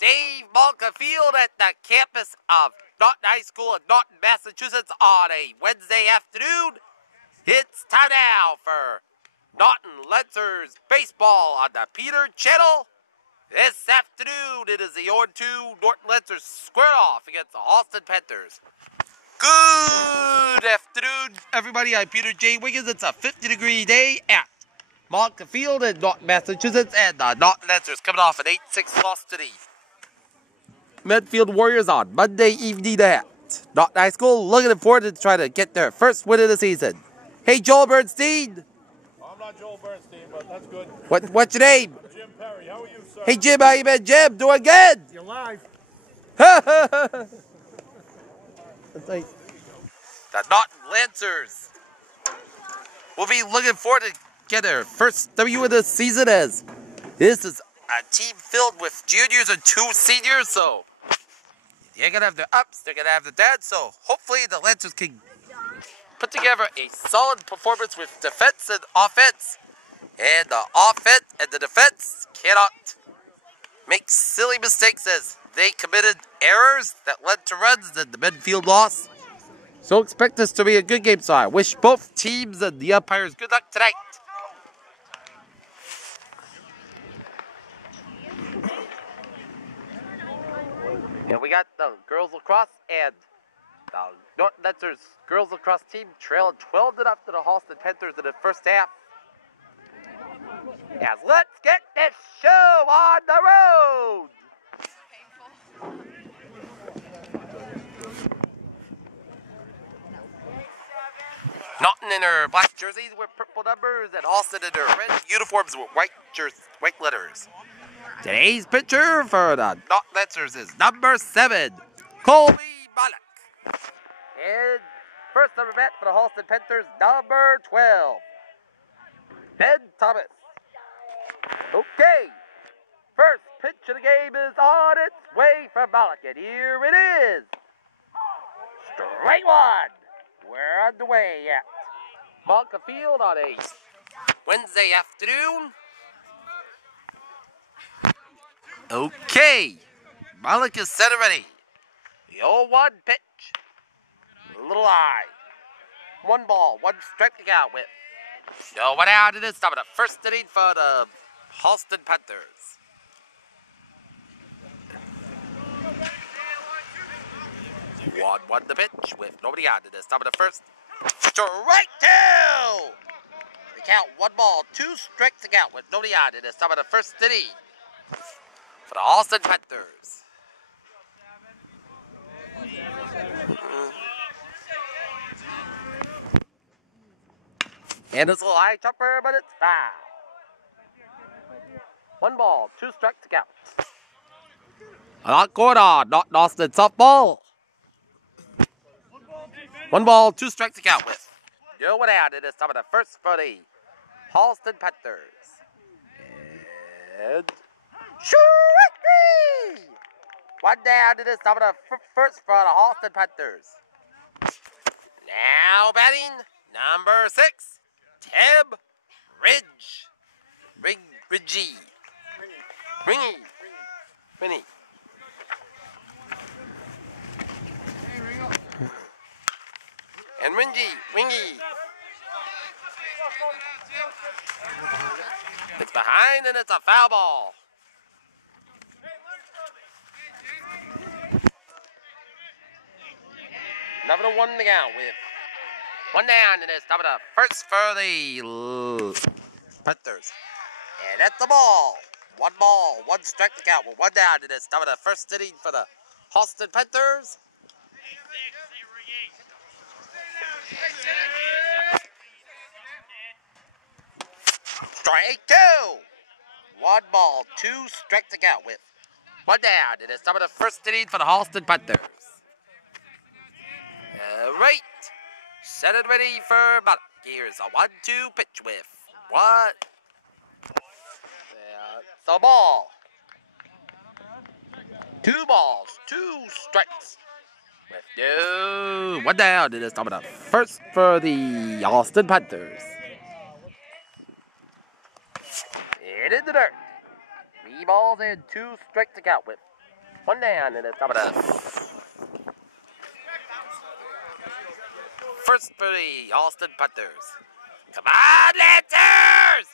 Dave Malka Field at the campus of Norton High School in Norton, Massachusetts on a Wednesday afternoon. It's time now for Norton Lancers baseball on the Peter Channel. This afternoon, it is the 0-2 Norton Lancers square off against the Holliston Panthers. Good afternoon, everybody. I'm Peter J. Wiggins. It's a 50-degree day at Malka Field in Norton, Massachusetts, and the Norton Lancers coming off an 8-6 loss to the Medfield Warriors on Monday evening at Norton High School. Looking forward to try to get their first win of the season. Hey, Joel Bernstein. I'm not Joel Bernstein, but that's good. What's your name? I'm Jim Perry. How are you, sir? Hey, Jim. How you been, Jim? Doing good? You're live. That's like the Norton Lancers will be looking forward to get their first W of the season, as this is a team filled with juniors and 2 seniors, so they're going to have their ups, they're going to have their downs, so hopefully the Lancers can put together a solid performance with defense and offense, and the offense and the defense cannot make silly mistakes as they committed errors that led to runs in the midfield loss. So expect this to be a good game, so I wish both teams and the umpires good luck tonight. And we got the girls lacrosse and the Norton Lancers girls lacrosse team trailing 12-0 to the Holliston Panthers in the first half. As let's get this show on the road! Norton in her black jerseys with purple numbers, and Holliston in her red uniforms with white letters. Today's pitcher for the Norton Lancers is number 7, Colby Bullock. And first number bat for the Holliston Panthers, number 12, Ben Thomas. Okay, first pitch of the game is on its way for Bullock, and here it is. Straight one. We're underway at Malka Field on a Wednesday afternoon. Okay, Bullock is set already. The 0-1 pitch. A little high. 1 ball, 1 strike to count with. No one out in this top of the first inning for the Holliston Panthers. One the pitch with nobody out in this top of the first. Strike 2! They count 1 ball, 2 strikes to count with nobody out in this top of the first inning for the Holliston Panthers. And it's a little high jumper, but it's foul. 1 ball, 2 strikes to count. A lot going on, not Austin softball. 1 ball, 2 strikes to count with. No one out in this top of the first for the Holliston Panthers. And strike 3! 1 down to this top of the first for the Holliston Panthers. Now batting, number 6, Tab Ridge. Ringy. And Ringy. It's behind and it's a foul ball. Another 1 to count with 1 down in this top of the first for the Panthers. And that's the ball. 1 ball, 1 strike to count with 1 down in this top of the first inning for the Holliston Panthers. Strike 2. 1 ball, 2 strikes to count with 1 down in this top of the first inning for the Holliston Panthers. All right. Set it ready for Bullock. Here's a 1-2 pitch with 1. That's a ball. 2 balls, 2 strikes. With no 1 down. It is top of the first for the Holliston Panthers. It in the dirt. 3 balls and 2 strikes to count with One down in the top of the first for the Holliston Panthers. Come on, Lancers!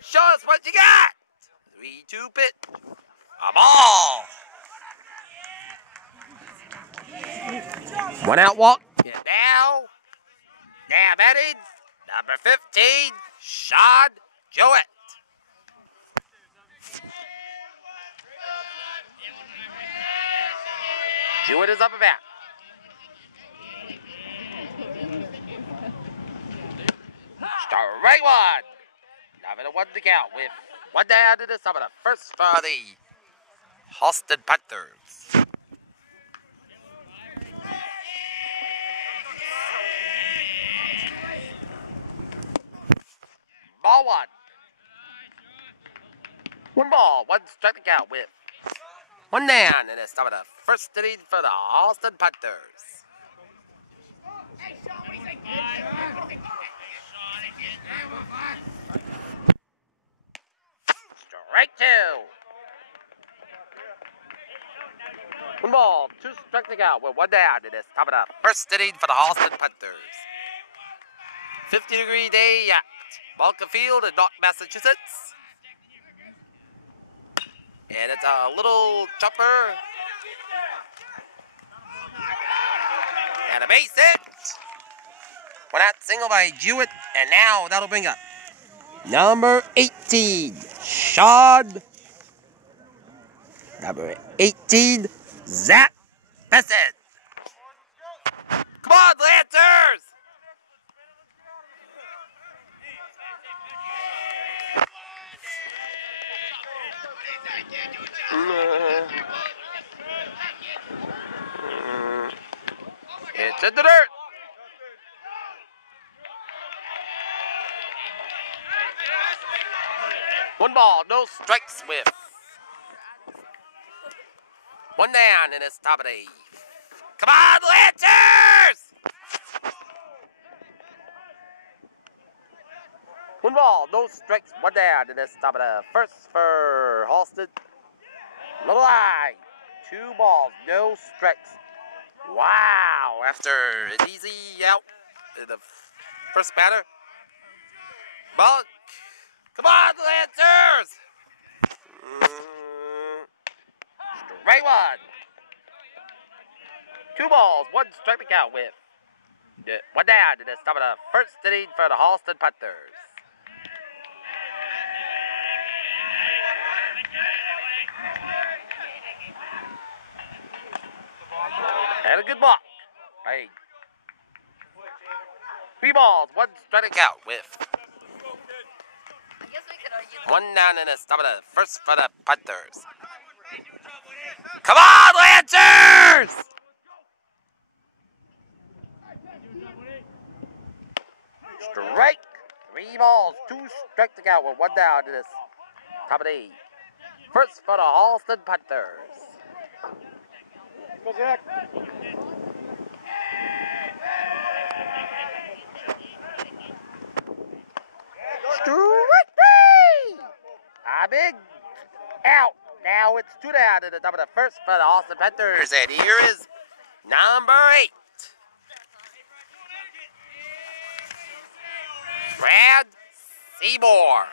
Show us what you got. 3-2 pit. A ball. One out walk. And now, headed, number 15, Sean Jewett. Jewett is up and back. Straight one. Having a 1 to count with 1 down to the top of the first for the Holliston Panthers. Ball 1. 1 ball, 1 strike to count with 1 down in the top of the first inning for the Holliston Panthers. Strike 2. 1 ball, 2 strike to count with 1 down in the top of the first inning for the Holliston Panthers. 50-degree day at Malcolm Field in Norton, Massachusetts. And it's a little jumper. And a base hit. One out single by Jewett. And now that'll bring up number 18, Sean. Number 18, Zach Besson. Come on, Lancers! It's in the dirt. One ball, no strikes with 1 down in this top of the 8th. Come on, Lancers! 1 ball, no strikes, 1 down in this top of the first for Holliston. Little eye, 2 balls, no strikes. Wow, after an easy out in the first batter. Ball, come on, Lancers! Straight 1. 2 balls, 1 strike to count with 1 down in the top of the first inning for the Holliston Panthers. And a good block. Hey. 3 balls, 1 strike to count with 1 down in the top of the first for the Panthers. Come on, Lancers! Strike. 3 balls, 2 strike to count with 1 down in this top of the 8th. First for the Holliston Panthers. Go, Zach. Strike 3! A big out. Now it's 2 down in the top of the first for the Holliston Panthers. And here is number 8. Brad Seymour.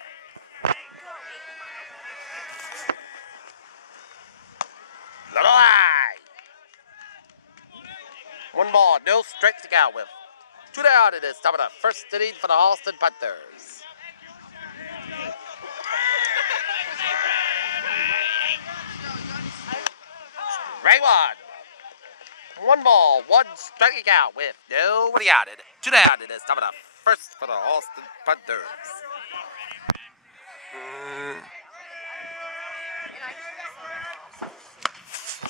Little eye. 1 ball, no strikes to count with 2 down in this top of the first inning for the Holliston Panthers. Straight 1. 1 ball, 1 strike to count with nobody outed. 2 down in this top of the first for the Holliston Panthers.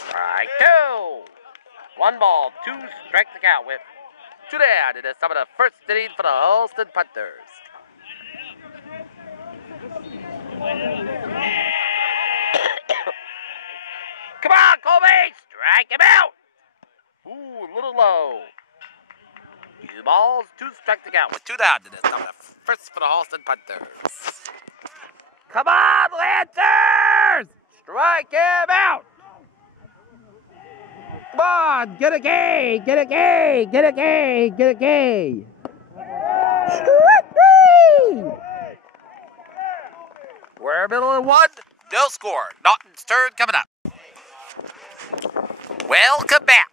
Strike 2. 1 ball, 2 strikes to count with 2 down in the top of the first inning for the Holliston Panthers. Come on, Colby! Strike him out! Ooh, a little low. 2 balls, 2 strikes to count with 2 down in the top of the first for the Holliston Panthers. Come on, Lancers! Strike him out. Come on, get a K, get a K, get a K, get a K. We're middle of one, no score. Norton's turn coming up. Welcome back.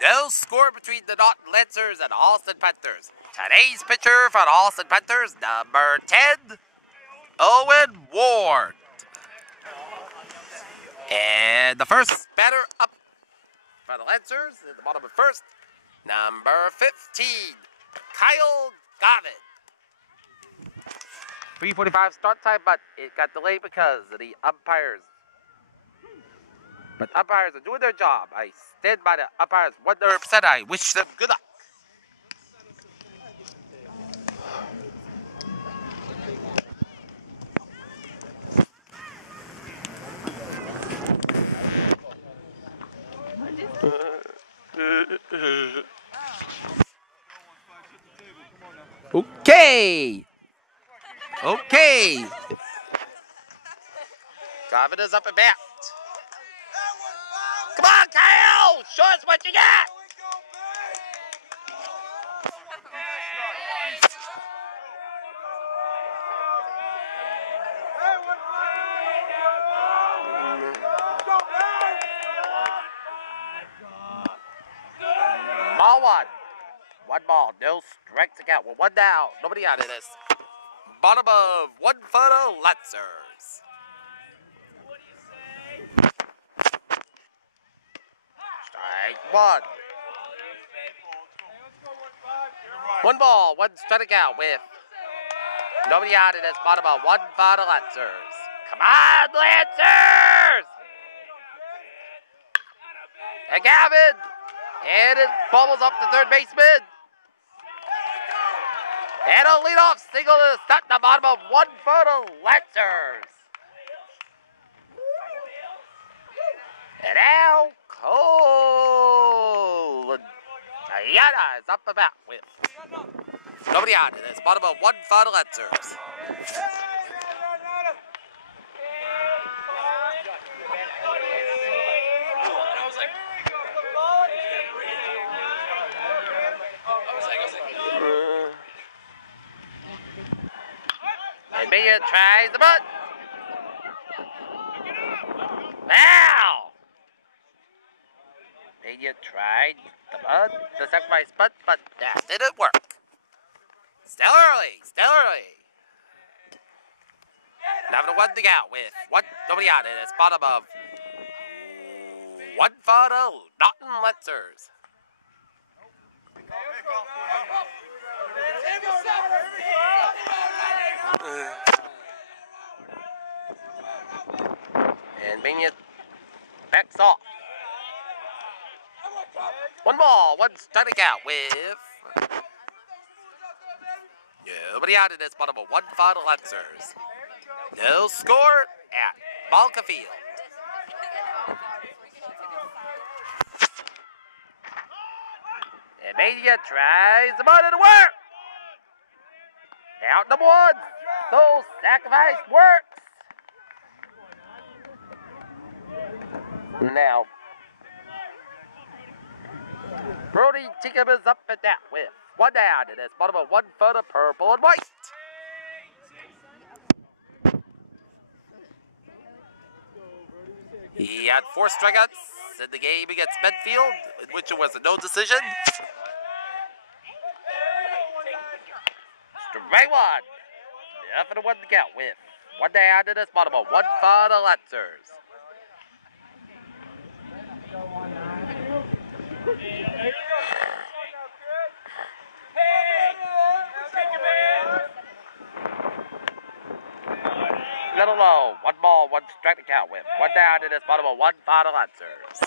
No score between the Norton Lancers and Holliston Panthers. Today's pitcher for the Holliston Panthers, number 10, Owen Ward. And the first batter up for the Lancers in the bottom of first, number 15, Kyle Garvin. 3:45 start time, but it got delayed because of the umpires. But umpires are doing their job. I stand by the umpires 100%. I wish them good luck. Okay. Okay. Garvin is up and bat. Come on, Kyle! Show us what you got! Ball one. One ball, no strikes to count. We're one down. Nobody out of this. Bottom of one for the Lancers. Strike one. One ball, one strikeout with nobody out of this. Bottom of one for the Lancers. Come on, Lancers! And Gavin. And it bobbles up the third baseman. And a leadoff single to start the bottom of one for the Lancers. And now Cole Ayana is up and back with nobody out in this. Bottom of one for the Lancers. And Mia tries the butt. Now! Mia tried the sacrifice butt, but that didn't work. Still early, still early. Now one to go with nobody out in this. Bottom of one for the Norton Lancers. And Banya backs off. One ball, one strikeout with nobody out in this. Bottom of one for the Lancers. No score at Balka Field. And Mania tries the ball to work. Out number one. So sacrifice works. Now, Brody Tinkham is up and down with one down in his bottom of one for the purple and white. He had 4 strikeouts in the game against Medfield, in which it was a no decision. Strike one. Nothing to one to count with one down in his bottom of one for the Lancers. Little low, one ball, one strike to count with one down in his bottom of one for the Lancers.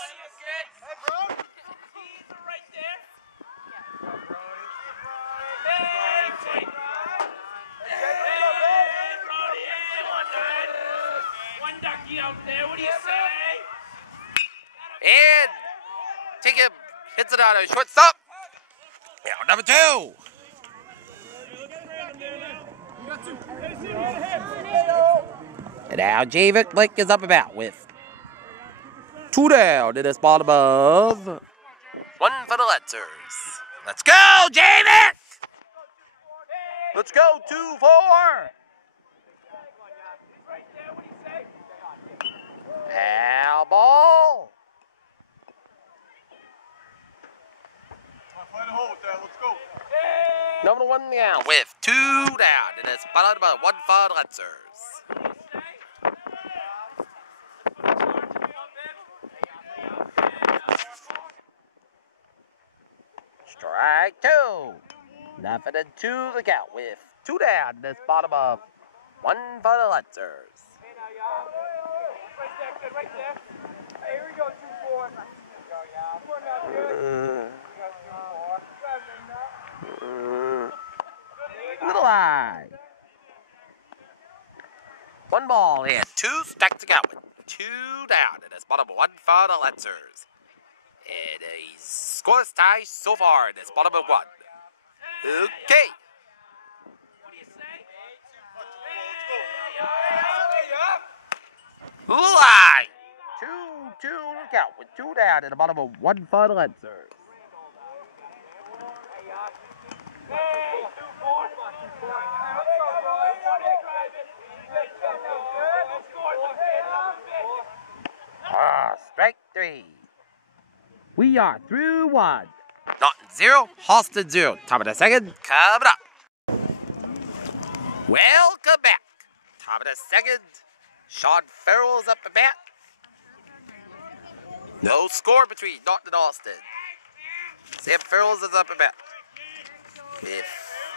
Out there, what do you say? And Tinkham hits it out of shortstop. Now number 2. And Now Javik Blake is up about with 2 down in this bottom of 1 for the Letzers. Let's go, Javik! Let's go, 2-4. Foul ball. Find a hole with that. Let's go. Number 1 now with 2 down in this bottom of 1 for the Letzers. Strike 2. Nothing and 2 the count with 2 down in this bottom of 1 for the Letzers. Right there. Hey, here we go, 2-4. We're not good. Little eye. 1 ball here, 2 strikes to count with 2 down in this bottom of 1 for the Letzers. And a scoreless tie so far in this bottom of 1. Okay. Lie. 2-2 count with 2 down in the bottom of 1 for the Letzers. Strike 3. We are through 1. Norton 0, Holliston 0. Top of the second, coming up. Welcome back. Top of the second, Sean Farrell's up at bat. No score between Norton and Holliston. Sam Farrell's is up at bat. With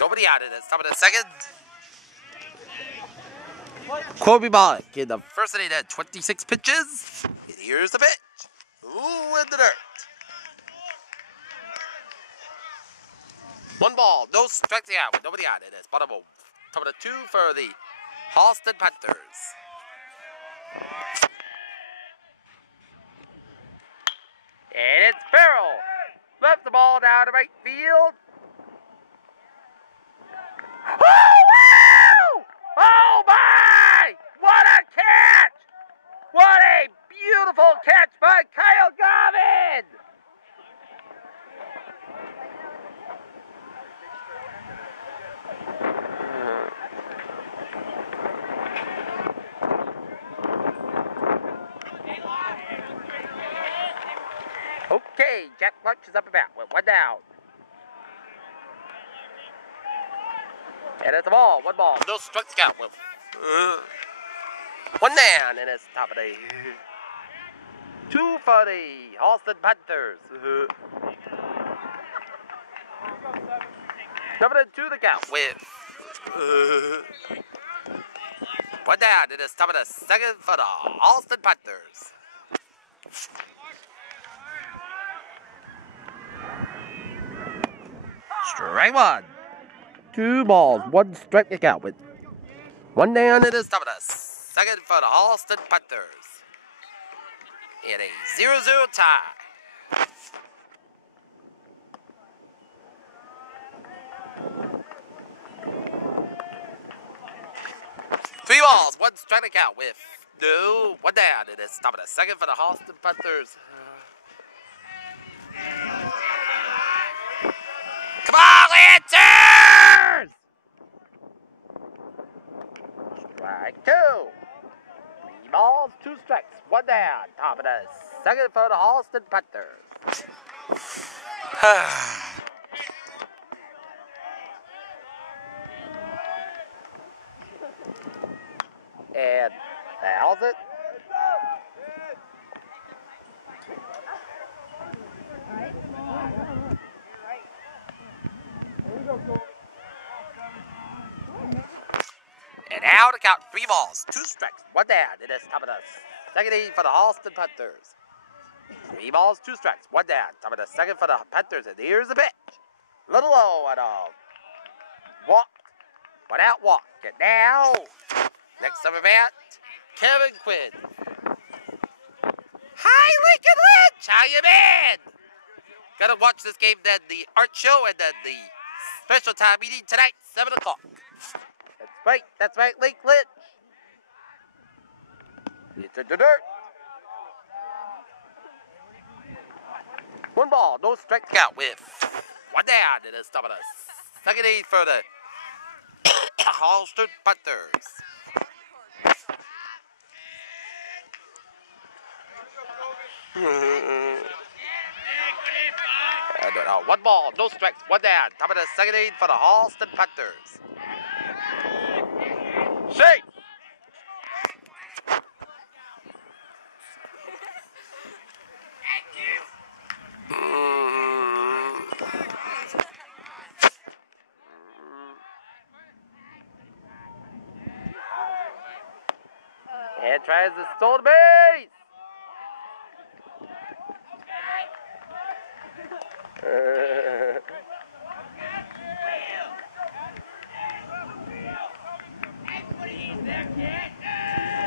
nobody out in this top of the second. Kobe Malik in the first inning had 26 pitches. And here's the pitch. Ooh, in the dirt. 1 ball, no strikes out with nobody out in this. Bottom of 2 for the Holliston Panthers. And it's Farrell. Left the ball down to right field. Oh, wow! Oh, my! What a catch! What a beautiful catch by Kyle Garvin! Okay, Jack Lunch is up about with 1 down. And it's a ball, 1 ball. No strikes count with 1 down, and it's top of the 2 for the Holliston Panthers. Number 2 the count with 1 down, and it's top of the second for the Holliston Panthers. Strike 1. 2 balls, 1 strike to count with 1 down. It is top of the second for the Holliston Panthers. In a 0-0 tie. Three balls, 1 strike to count with 1 down. It is top of the second for the Holliston Panthers. Come on, Lancers! Strike 2. 3 balls, 2 strikes, 1 down. Top of the second for the Holliston Panthers. And fouls it. And now to count 3 balls, 2 strikes, 1 down. It is top of the second inning for the Holliston Panthers. 3 balls, 2 strikes, 1 down. Top of the second for the Panthers, and here's the pitch. Little low and a walk, 1 out walk. And now, next up at bat, Kevin Quinn. Hi, Lincoln Lynch, how you been? Gotta watch this game, then the art show, and then the special time meeting tonight, 7 o'clock. That's right, Link Lynch. It's in the dirt. 1 ball, no strike to count with 1 down. It is top of the second inning for the Holliston Panthers. And, 1 ball, no strikes, 1 down. Top of the second inning for the Holliston Panthers. Shake. And tries to steal the base.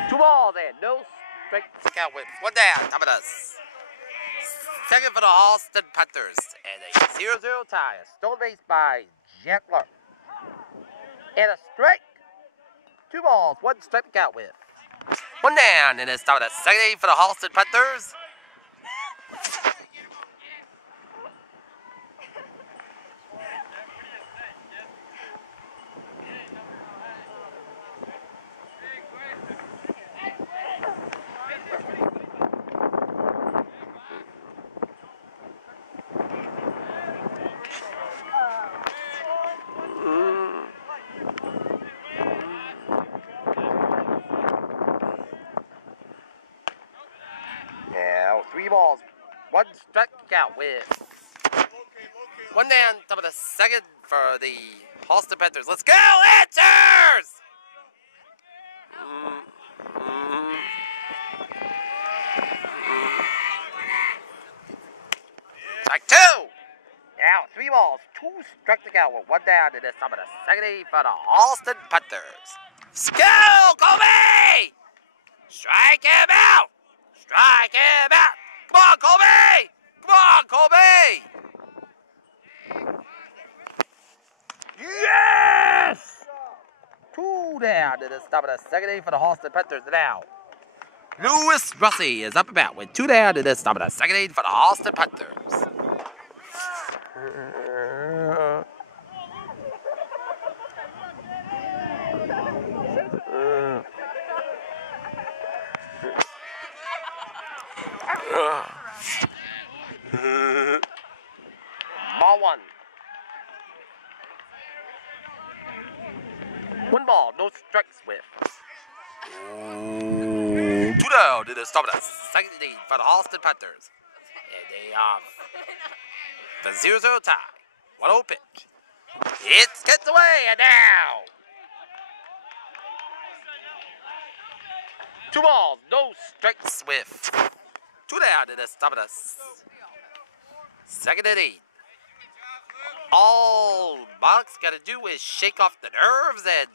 Two balls and no strike to count with 1 down. Top of the second for the Holliston Panthers. And a 0-0 tie. A stolen base by Jack Clark. And a strike. 2 balls, 1 strike to count with 1 down. And it's top of the second inning for the Holliston Panthers. Now 3 balls, 1 strike count with 1 down. Top of the second for the Holliston Panthers. Let's go, Lancers! Strike 2. Now 3 balls, 2 strike to count with 1 down. And it's top of the second inning for the Holliston Panthers. Let's go, Colby! Strike him out! Strike him out! Come on, Colby! Come on, Colby! Yes! 2 down to the top of the second inning for the Holliston Panthers now. Lewis Russi is up and out with 2 down to the top of the second inning for the Holliston Panthers. Ball 1. 1 ball, no strikes with 2 down to the top of the second inning for the Holliston Panthers. And they have the 0-0 tie. 1-0 pitch. It's gets away and now 2 balls, no strikes with 2 down to the top of the second inning. All Bucks got to do is shake off the nerves and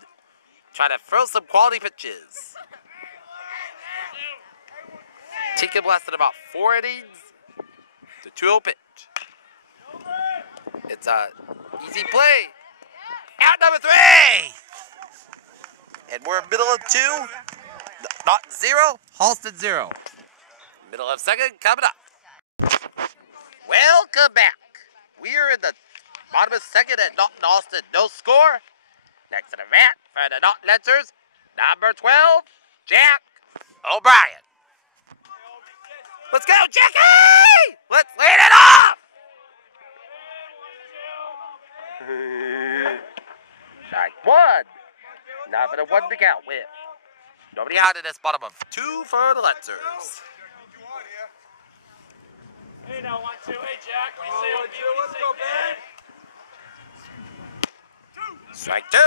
try to throw some quality pitches. Jacob lasted about 4 innings. The 2-0 pitch. It's a easy play. Out number 3. And we're middle of 2. Not 0. Holliston 0. Middle of second coming up. Welcome back. We're in the bottom of second at Norton Austin. No score. Next to the mat for the Norton Lancers. Number 12, Jack O'Brien. Let's go, Jackie! Let's lead it off! Strike 1. Now for the 1 to count with. Nobody out in this bottom of 2 for the Lancers. Hey, now 1, 2. Hey, Jack. Let's go, man. Strike 2.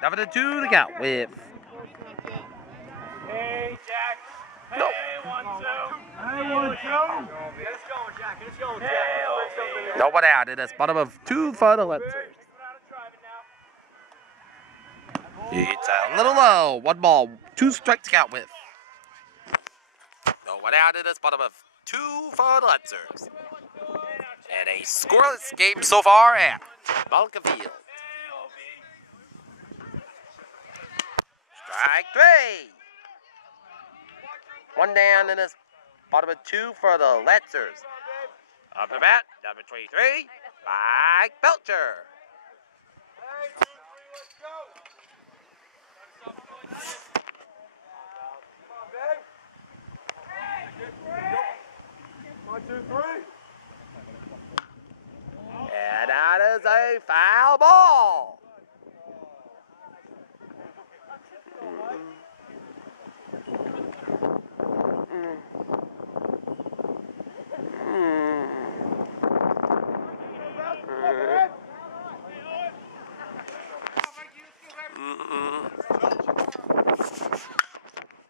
Now for the 2 to count with. Hey, Jack. Hey, No. 1, 2. Hey, 1, 2. Get us going, Jack. Get us going, Jack. Hey, No one out in this bottom of 2 for the Lancers. It's a little low. 1 ball, 2 strikes to count with. No one out in this bottom of 2 for the Lancers. And a scoreless game so far at Balka Field. Strike 3. One down in this bottom of 2 for the Lancers. Up the bat, number 23, Mike Belcher. Hey, 2, 3, let's go. Come on, babe. 1, 2, 3. And that is a foul ball.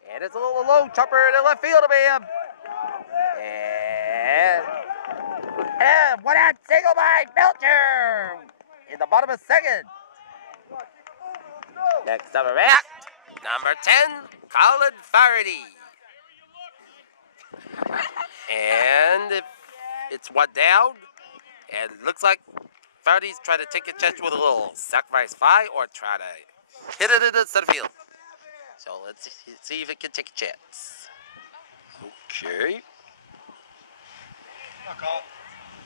And it's a little low chopper to left field of him. And what a single by Belcher in the bottom of 2nd. Next up back, number 10, Colin Faraday. And if it's 1 down, and it looks like Faraday's trying to take a chance with a little sacrifice fly or try to hit it in the center field. So let's see if it can take a chance. Okay. Good call.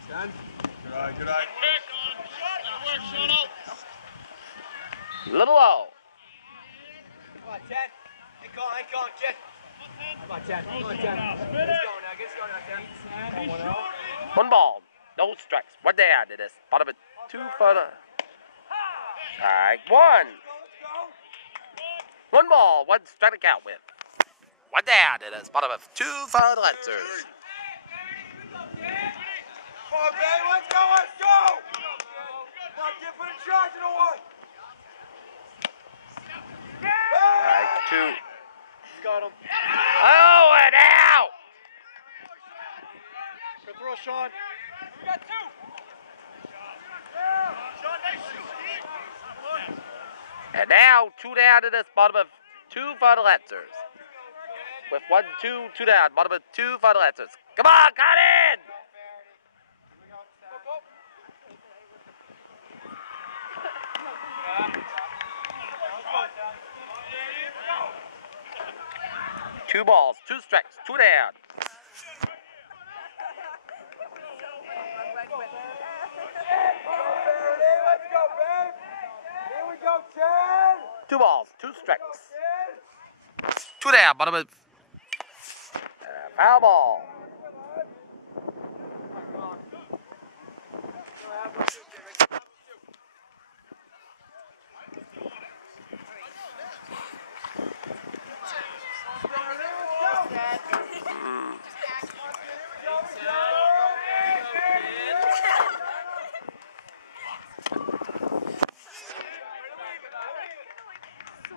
10. Good eye, good eye. Little low. Come on, 10. Hey, call, Jet. Come on, 10. Come on, 10. Get going now, 10. 1 ball, no strikes. 1 down to this. Bottom of 2 for the. Strike 1. 1 ball, 1 strike to count with. 1 down to this. Bottom of 2 for the Lancers. Come on, baby, let's go, let's go! Come on, get put in charge of the 1. Strike 2. He's got him. Oh, and out! Good throw, Sean. We got 2. Sean, nice shoot. And now 2 down to this. Bottom of 2 for the Lancers. With 1, 2 down. Bottom of 2 for the Lancers. Come on, cut in! Two balls, 2 strikes, 2 down. Let's go, babe. Here we go, 10. 2 balls, 2 strikes. 2 down, bottom of foul ball.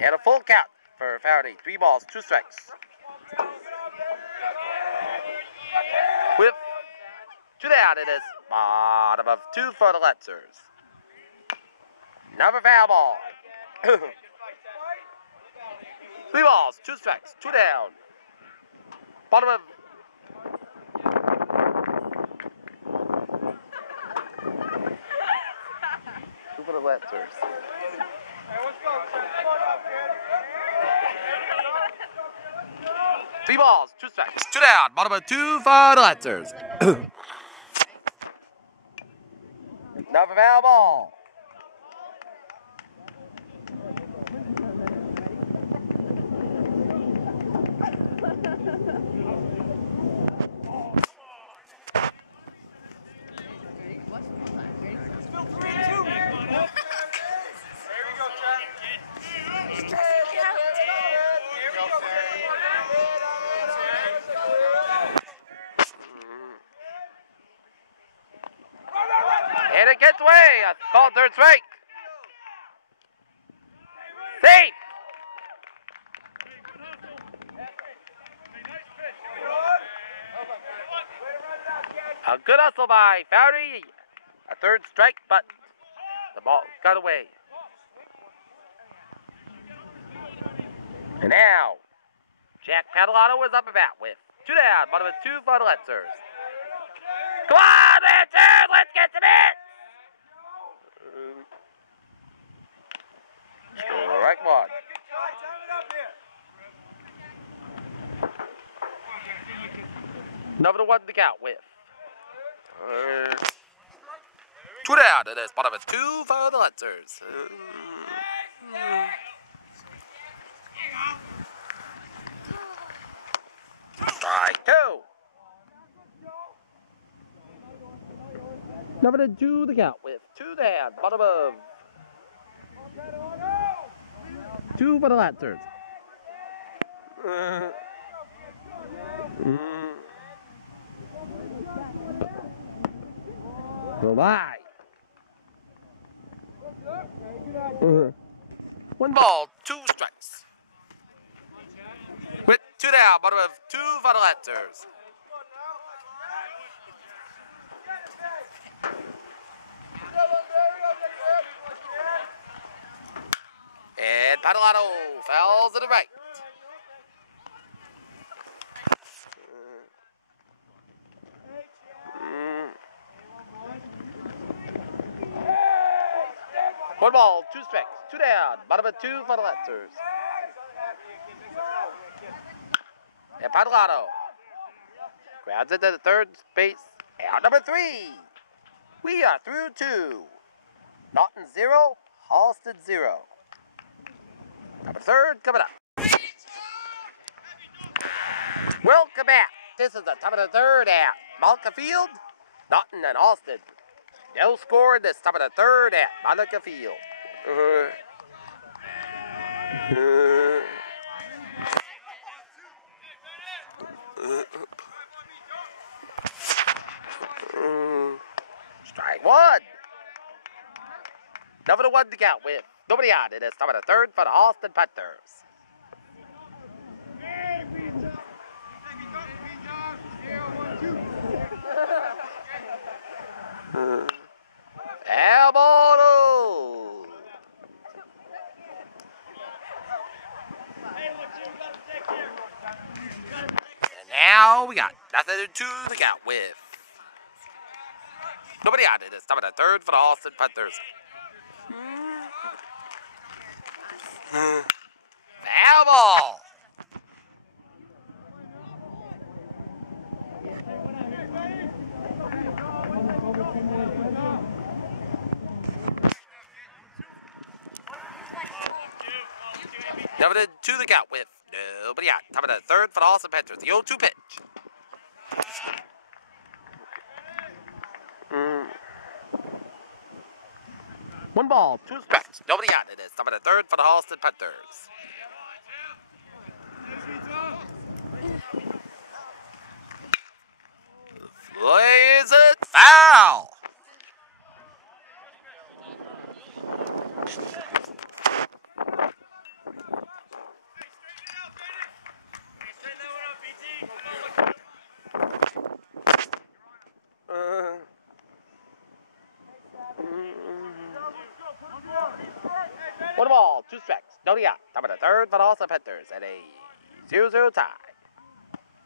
And a full count for Faraday. 3 balls, 2 strikes. With 2 down it is. Bottom of 2 for the Lancers. Another foul ball. 3 balls, 2 strikes, 2 down. Bottom of 2 for the Lancers. 3 balls, 2 strikes, 2 down. Bottom of 2 for the Lancers. Another foul ball. And it gets away. I called third strike. Safe. A good hustle by Fowdy. A third strike, but the ball got away. And now, Jack Padalotto is up and bat with 2 down, bottom of 2 for the Lancers. Come on, Lancers, let's get some hits! Strike 1. Number 1 to count with. 2 down. It is bottom of 2 for the Lancers. Strike 2. Number 2 to count with. 2 down. Bottom of 2 for the Lancers. Bye. 1 ball, 2 strikes. With 2 down, bottom of 2 for the Lancers. And Padalano fouls to the right. One ball, 2 strikes, 2 down, bottom of 2 for the Lancers. And Padalano grounds into the third base. Out number 3. We are through 2. Norton 0, Holliston 0. Number 3rd coming up. Welcome back. This is the top of the 3rd at Malka Field, Norton and Holliston. No score in this top of the 3rd at Malka Field. Strike 1. Number 1 to count with. Nobody on it. It's top of the 3rd for the Holliston Panthers. Elbow. And now we got nothing to the count with. Nobody on it. It's top of the 3rd for the Holliston Panthers. Foul ball. Number 2 the count with. Nobody out. Top of the 3rd for the Holliston Panthers. The 0-2 pitch. One ball, 2 strikes. Nobody out. It is top of the 3rd for the Holliston Panthers. Plays it foul. One ball, 2 strikes. Nobody out. Top of the 3rd for the Holliston Panthers at a 0-0 tie.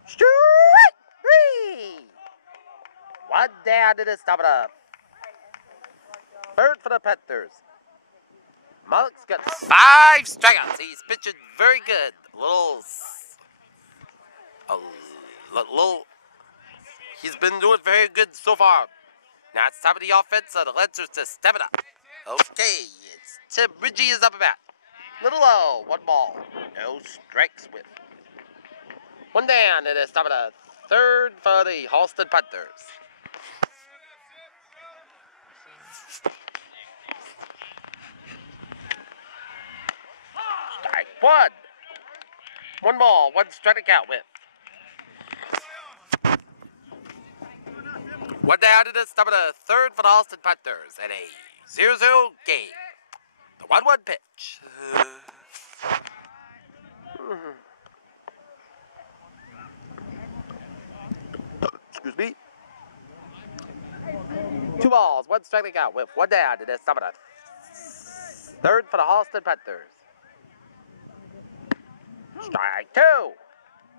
Strike 3. 1 down to the top of the 3rd for the Panthers. Mullock's got 5 strikeouts. He's pitching very good. He's been doing very good so far. Now it's time of the offense of the Lancers to step it up. Okay, it's Tim Ridgey is up a bat. Little low, 1 ball. No strikes with. 1 down, it is top of the 3rd for the Holliston Panthers. Strike 1. 1 ball, 1 strike to count with. 1 down, it is top of the 3rd for the Holliston Panthers at a 0-0 game. The 1-1 pitch. Excuse me. 2 balls, 1 strike to count with. 1 down, it is top of the 3rd for the Holliston Panthers. Strike 2.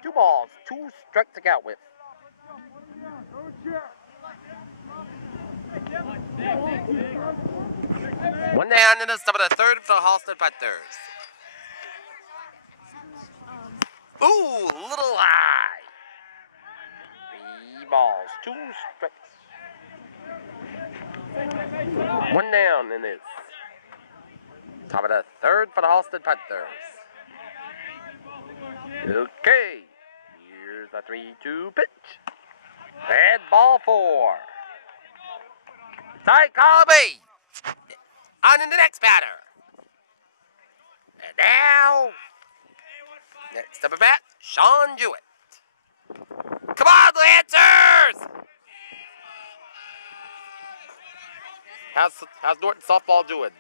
2 balls, 2 strikes to count with. 1 down in the top of the 3rd for the Holliston Panthers. Ooh, little high. balls, 2 strikes. 1 down in this. Top of the third for the Holliston Panthers. Okay. Here's a 3-2 pitch. And ball 4. Ty Colby. On to the next batter. And now, next up at bat, Sean Jewett. Come on, Lancers! How's Norton softball doing?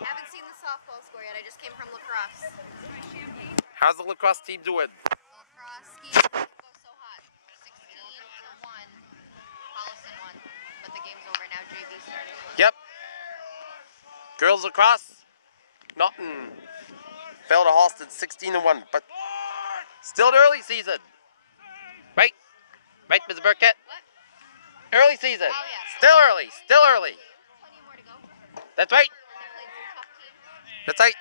I haven't seen the softball score yet. I just came from lacrosse. How's the lacrosse team doing? The lacrosse game go so hot. 16-1. Holliston won, but the game's over now. JV starting. Yep. Girls lacrosse, Norton fell to Holliston 16-1, but still an early season. Right? Right, Ms. Burkett? What? Early season. Oh, yeah. Still early. Still early. Plenty more to go. That's right. They played some tough teams. That's right.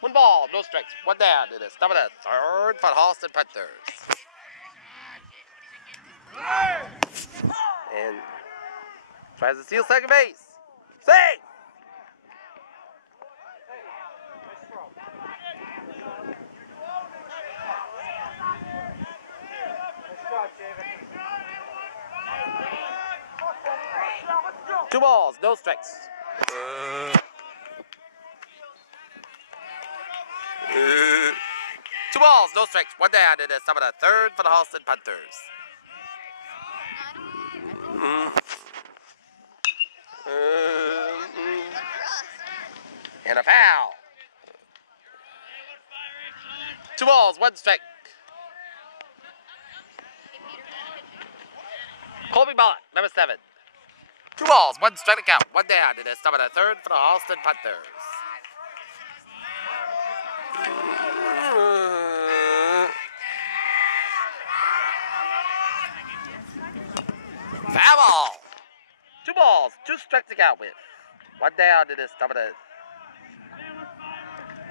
1 ball, no strikes. 1 down. It is top of the third for the Holliston Panthers. And tries to steal second base. Safe. Two balls, no strikes. 2 balls, no strikes. 1 down. It is top of the third for the Holliston Panthers. And a foul. 2 balls, 1 strike. Colby Bullock, number 7. 2 balls, 1 strike to count. 1 down. It is top of the third for the Holliston Panthers. Foul ball. 2 balls, 2 strikes to count with. 1 down. It is top of the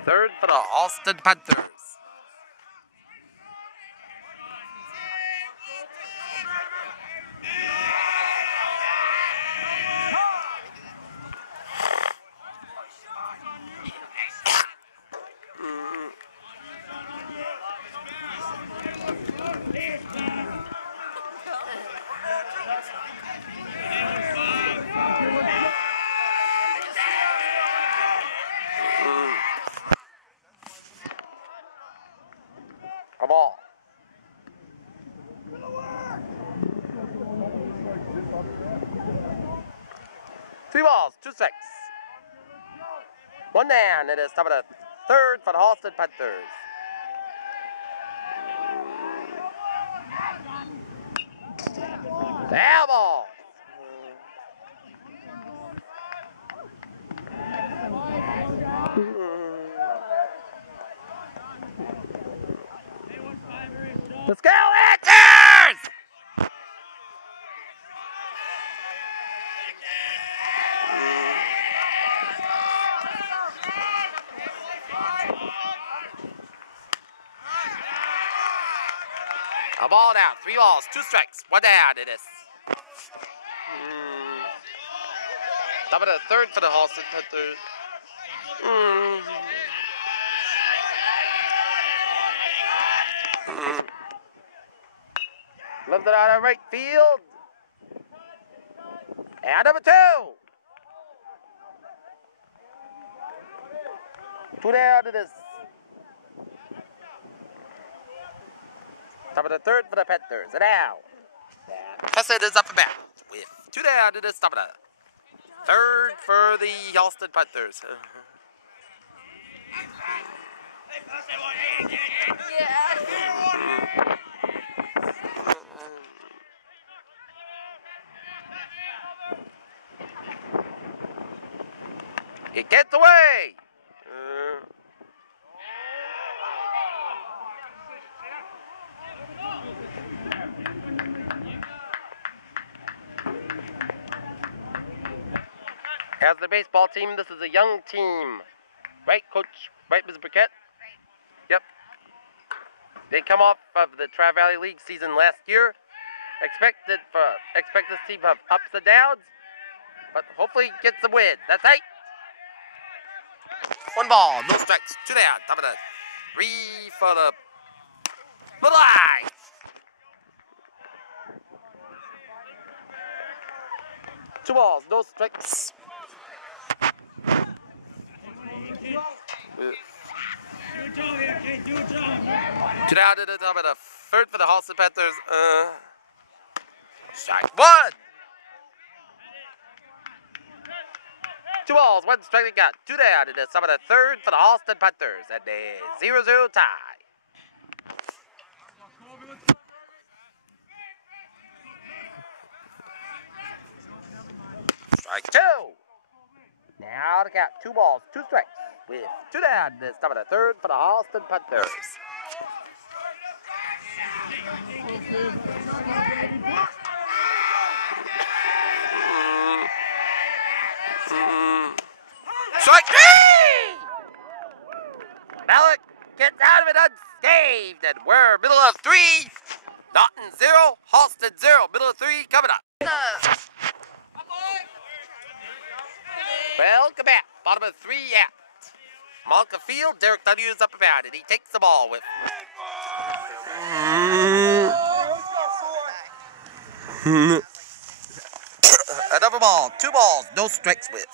third for the Holliston Panthers. A ball. 3 balls, 2 strikes. 1 down. It is top of the third for the Holliston Panthers. Foul ball. Let's go, Lancers! A ball down, 3 balls, 2 strikes, 1 down. It is. Top of the third for the Holliston Panthers. Left it out of right field. And number 2. 2 down to this. Top of the third for the Panthers. And now, Hesed is up and back with 2 down to this. Top of the third for the Holliston Panthers. It gets away. As the baseball team, this is a young team. Right, Coach? Right, Ms. Burkett? Right. Yep. They come off of the Tri-Valley League season last year. Expect this team to have ups and downs, but hopefully get some wins. That's right. 1 ball, no strikes, 2 down, top of the 3 for the Little Eyes. Two balls, no strikes. Two down to the top of the 3rd for the Holliston Panthers. Strike 1. 2 balls, 1 strike they got. 2 down in the top of the 3rd for the Holliston Panthers. And a 0-0 tie. Strike 2. Now to count 2 balls, 2 strikes. With 2 down in the top of the 3rd for the Holliston Panthers. Strike 3! Malik gets out of it unscathed, and we're middle of 3. Norton 0, Holliston 0. Middle of 3 coming up. Welcome back. Bottom of 3 out. Malka Field, Derek Dunew's up about it. He takes the ball with. Another ball, 2 balls, no strikes with.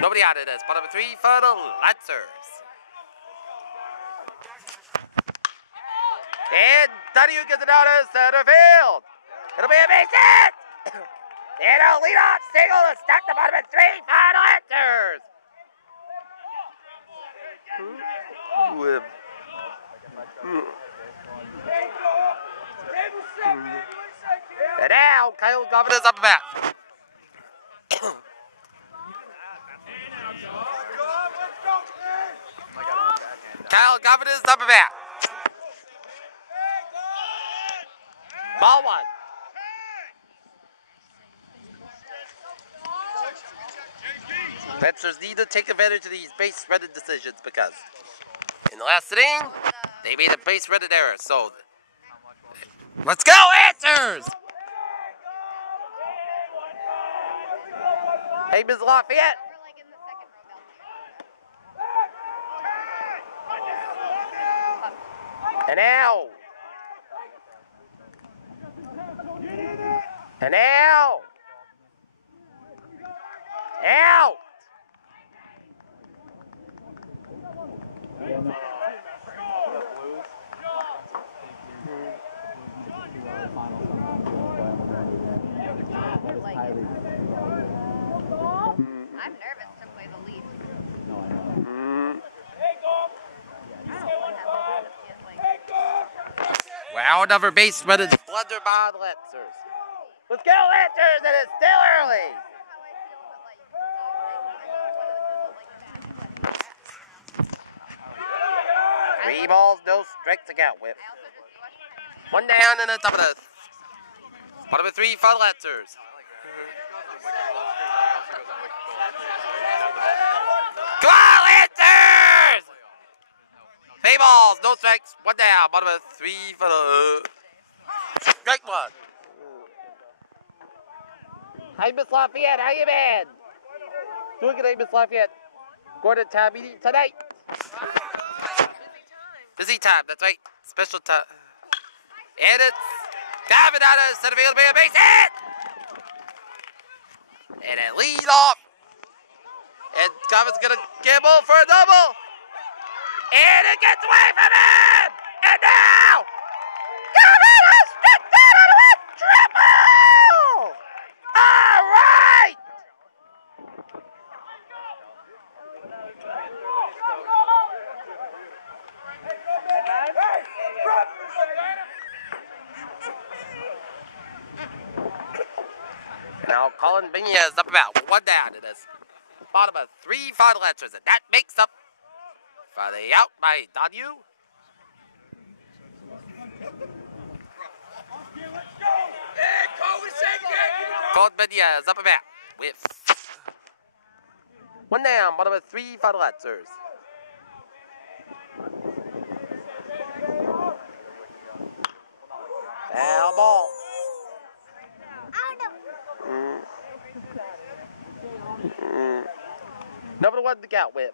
Nobody out of this. Bottom of 3 for the Lancers. And Dunnew gets it out of center field. It'll be a base hit. And a leadoff single to start the bottom of 3 for the Lancers. And now Kyle Governor's up and back. Kyle Governor's up and back. Ball 1. Lancers need to take advantage of these base-running decisions because in the last inning, they made a base-running error. So, let's go, Lancers! Hey, Ms. Lafayette. And now. And now. Out. I'm nervous to play the Leafs. Wow, another base running blunder by the Lancers. Let's go, Lancers, and it's still early. 3 balls, no strikes to count with. 1 down and the top of the bottom of 3 for the Lancers. Come on, Lancers! 3 balls, no strikes, 1 down, bottom of 3 for the strike 1. Hi, Miss Lafayette, how you been? Doing good, Miss Lafayette. Going to town meeting tonight. Busy time, that's right. Special time. And it's diving out of center field, a base hit! And it leads off. And Gavin's gonna gamble for a double. And it gets away from him! And now, Gavin has struck out on a triple! All right! Now Colin Binya is up about 1 down to this bottom of 3 final Lancers, and that makes up for the out by Donahue. Colin Binya is up about with One down, bottom of 3 for the Lancers. Foul ball. Number 1 to count with.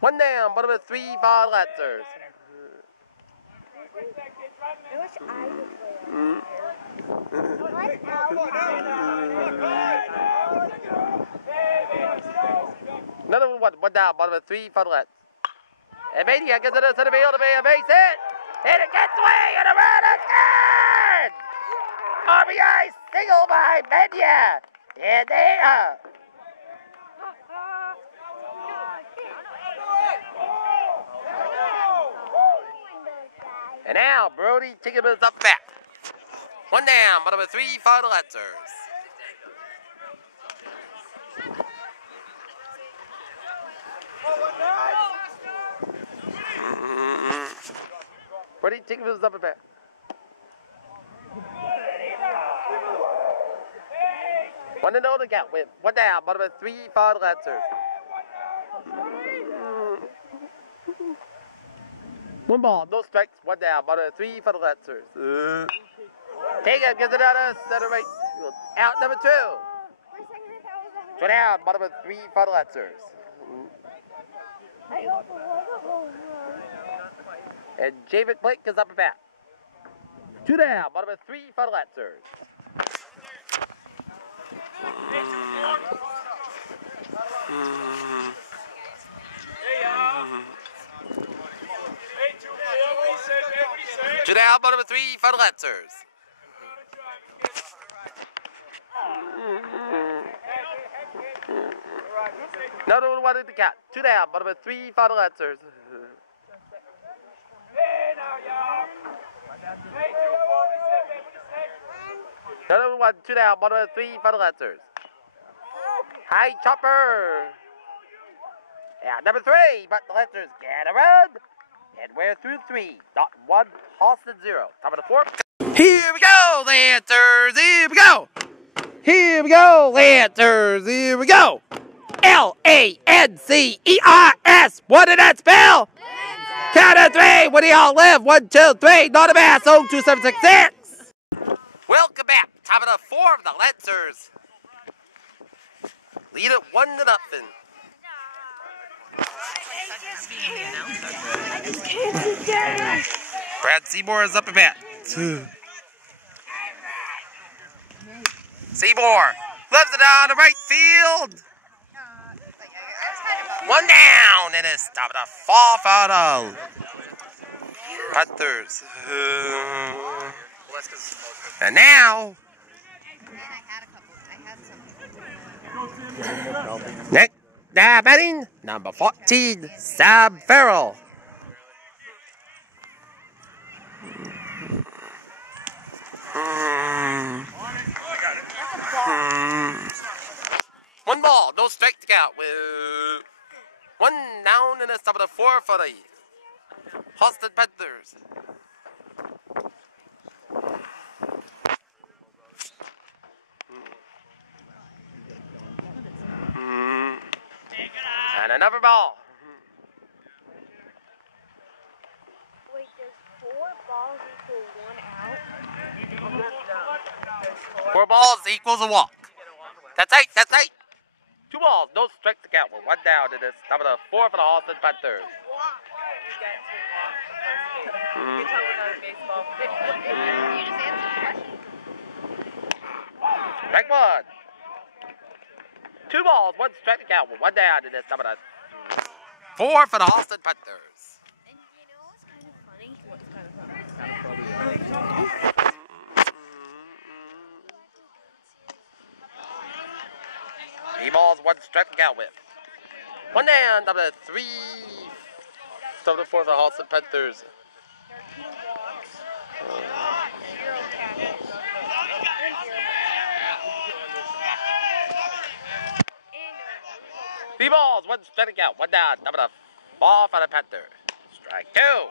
One down, bottom of 3 for the Lancers. I wish I could play Another one down, bottom of 3 for the Lancers. And Mania gets it to the field to be a base hit. And it gets away and a run is good! RBI single by Mania. And they are. And now Brody Ticketman's up back. One down, bottom of 3 for the Lancers. Brody Ticketman's up back. One to know the count with. One down, bottom of 3 for the Lancers. One ball, no strikes, one down, bottom of 3 for the Lancers. Taken gets it out of center right. Out number 2. Two down, bottom of 3 for the Lancers. And Javic Blake is up and back. Two down, bottom of 3 for the Lancers. Two down, bottom of 3 for the Lancers. Another one in the count. Two down, bottom of 3 for the Lancers. Another one, two down, bottom of 3 for the Lancers. High chopper. Yeah, number 3, but the Lancers get a run. And we're through 3. Norton 1, Holliston 0. Top of the 4th. Here we go, Lancers. Here we go. Here we go, Lancers. Here we go. Lancers. What did that spell? Count of 3. Where do y'all live? 1, 2, 3. Not a mass. 0, 2, 7, 6, 6. Welcome back. Top of the 4 of the Lancers. Lead it 1-0. Brad Seymour is up and bat. Seymour left it down to right field. One down, and it's top of the 4th out of Panthers. And now, next batting, number 14, Sam Farrell. One ball, no strike to count with one down in the top of the 4 for the Holliston Panthers. And another ball. Wait, does 4 balls equal 1 out? 4 balls equals a walk. That's 8, that's 8. 2 balls, no strike to count with one down in this top of the 4 for the Holliston Panthers. Strike 1. 2 balls, 1 strike to count with one down in this top of the 4 for the Holliston Panthers. And you know what's kind of funny? What's kind of funny? 3 balls, 1 strike to count with. One down, top of the 3, top of the 4 for the Holliston Panthers. 13 walks, 0 catches, 3 balls, 1 strike to count, one down, top of the ball for the Panthers. Strike 2.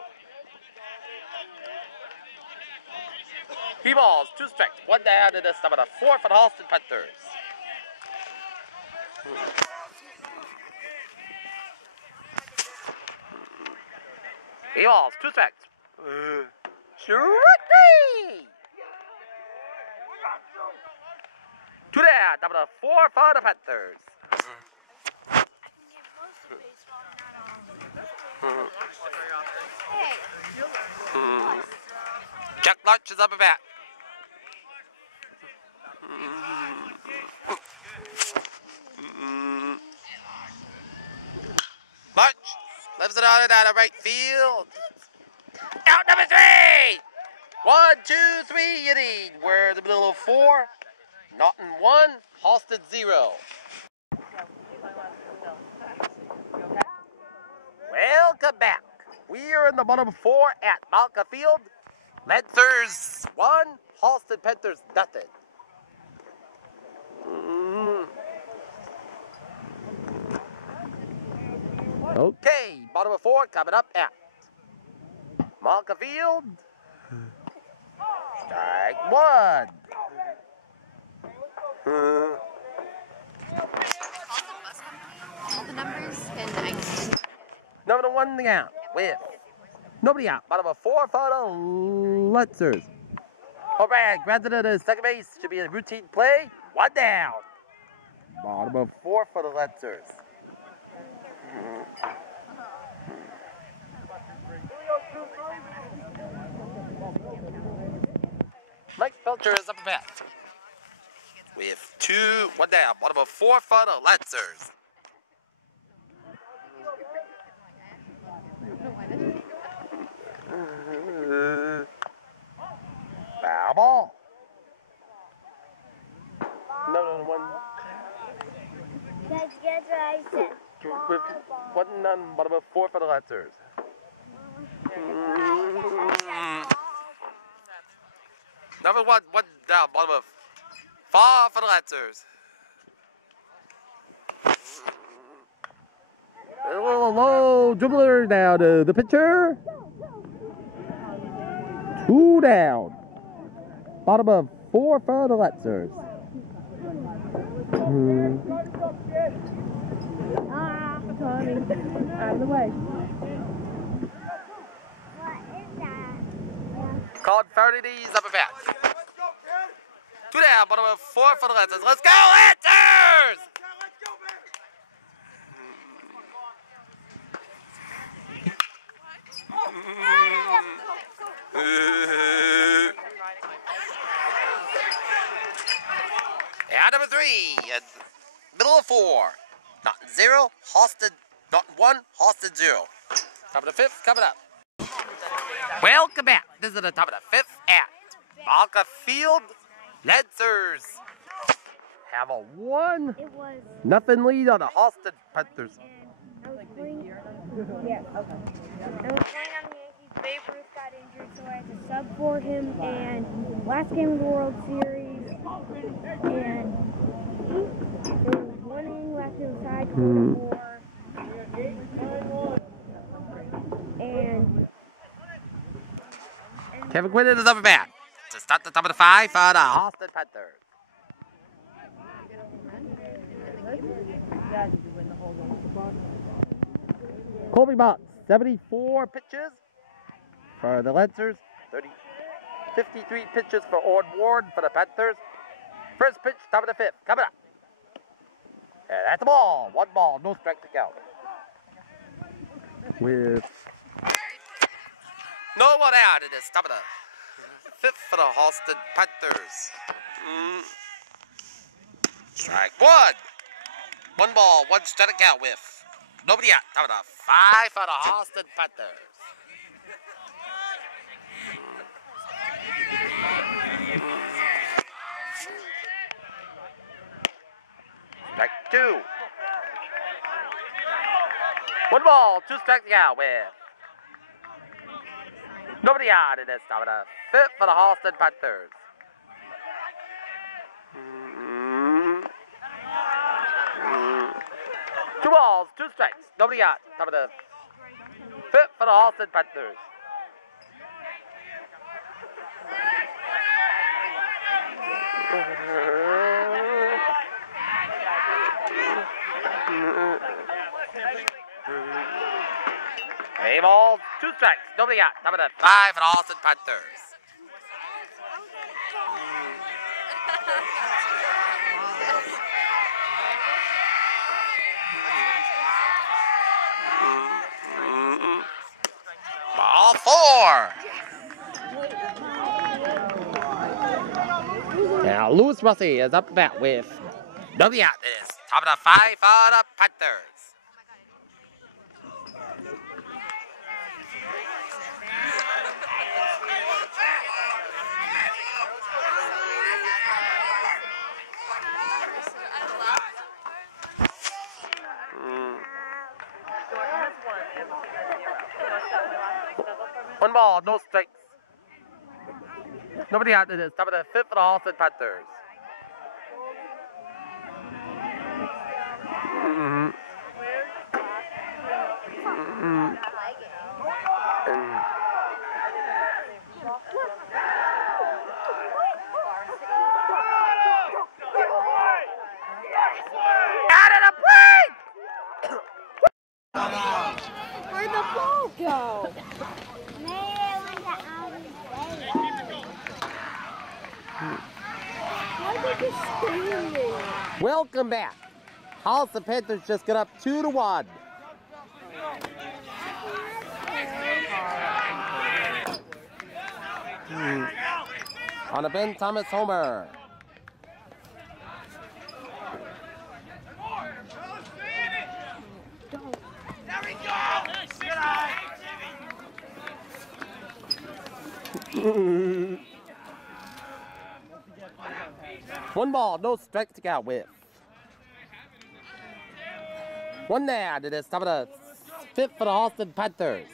3 balls, 2 strikes, 1 down, and this top of the 4 for the Holliston Panthers. He balls, 2 strikes. Strike 2 down, top of the 4 for the Panthers. Chuck Lunch is up and back. Lunch lifts it on down to right field. Out number 3. 1, 2, 3 inning. We're in the middle of 4. Norton 1, Holliston 0. Welcome back. We are in the bottom 4 at Malka Field. Lancers 1, Holliston Panthers nothing. Okay, bottom of 4 coming up at Malka Field. Strike 1. All the numbers and ice. Number 1 out with nobody out. Bottom of 4 for the Lancers. Alright, grounded to the second base. Should be a routine play. 1 down. Bottom of 4 for the Lancers. Mike Belcher is up and back. With 1 down. Bottom of 4 for the Lancers. Foul ball. No, 1. That's what I said. With 1 none, bottom of 4 for the Lancers. Number 1 down, bottom of 4 for the Lancers. A little low dribbler down to the pitcher. 2 down. Bottom of 4 for the Lancers. Tommy, out of the way. Called 30s up and back. 2 down, bottom of 4 for the Lancers. Let's go, Lancers! And number 3, middle of 4. Norton 0, Holliston, Norton 1, Holliston 0. Top of the 5th coming up. Welcome back. This is the top of the 5th at Malka Field. Lancers have a 1-0 lead on the Holliston Panthers. I was playing on the Yankees. Babe Ruth got injured, so I had to sub for him. And last game of the World Series, and there was 1 inning left. It was tied 4-4. And Kevin Quinn is up and back to start the top of the 5 for the Holliston Panthers. Colby Bott, 74 pitches for the Lancers, 53 pitches for Ord Ward for the Panthers. First pitch, top of the 5th, coming up. And that's the ball. 1 ball, no strike to count. With no one out in this top of the 5th for the Holliston Panthers. Strike 1. 1 ball, 1 strike to count with nobody out. Top of the 5 for the Holliston Panthers. Strike 2. 1 ball, 2 strikes to count with nobody out in this top of the 5th for the Holliston Panthers. 2 balls, 2 strikes, nobody out. Top of the 5th for the Holliston Panthers. A ball, 2 strikes, Nobody out. Top of the 5 for the Holliston Panthers. Ball 4. Now Lewis Russey is up bat with nobody out. It is top of the 5 for the Panthers. One ball, no strikes. Nobody out. It is top of the 5th for the Holliston Panthers. Out of the plate! Where'd the ball go? Maybe it went out of Why did you scream? Welcome back. Holliston Panthers just got up 2-1. On a Ben Thomas homer. One ball, no strike to get with. One there, it is top of the 5th for the Holliston Panthers.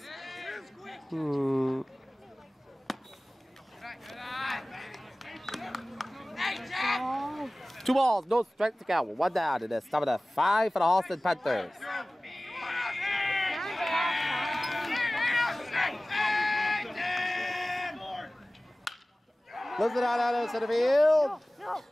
Two balls, no strike to get with. One down, it is top of the 5 for the Holliston Panthers. Listen out of center field. No.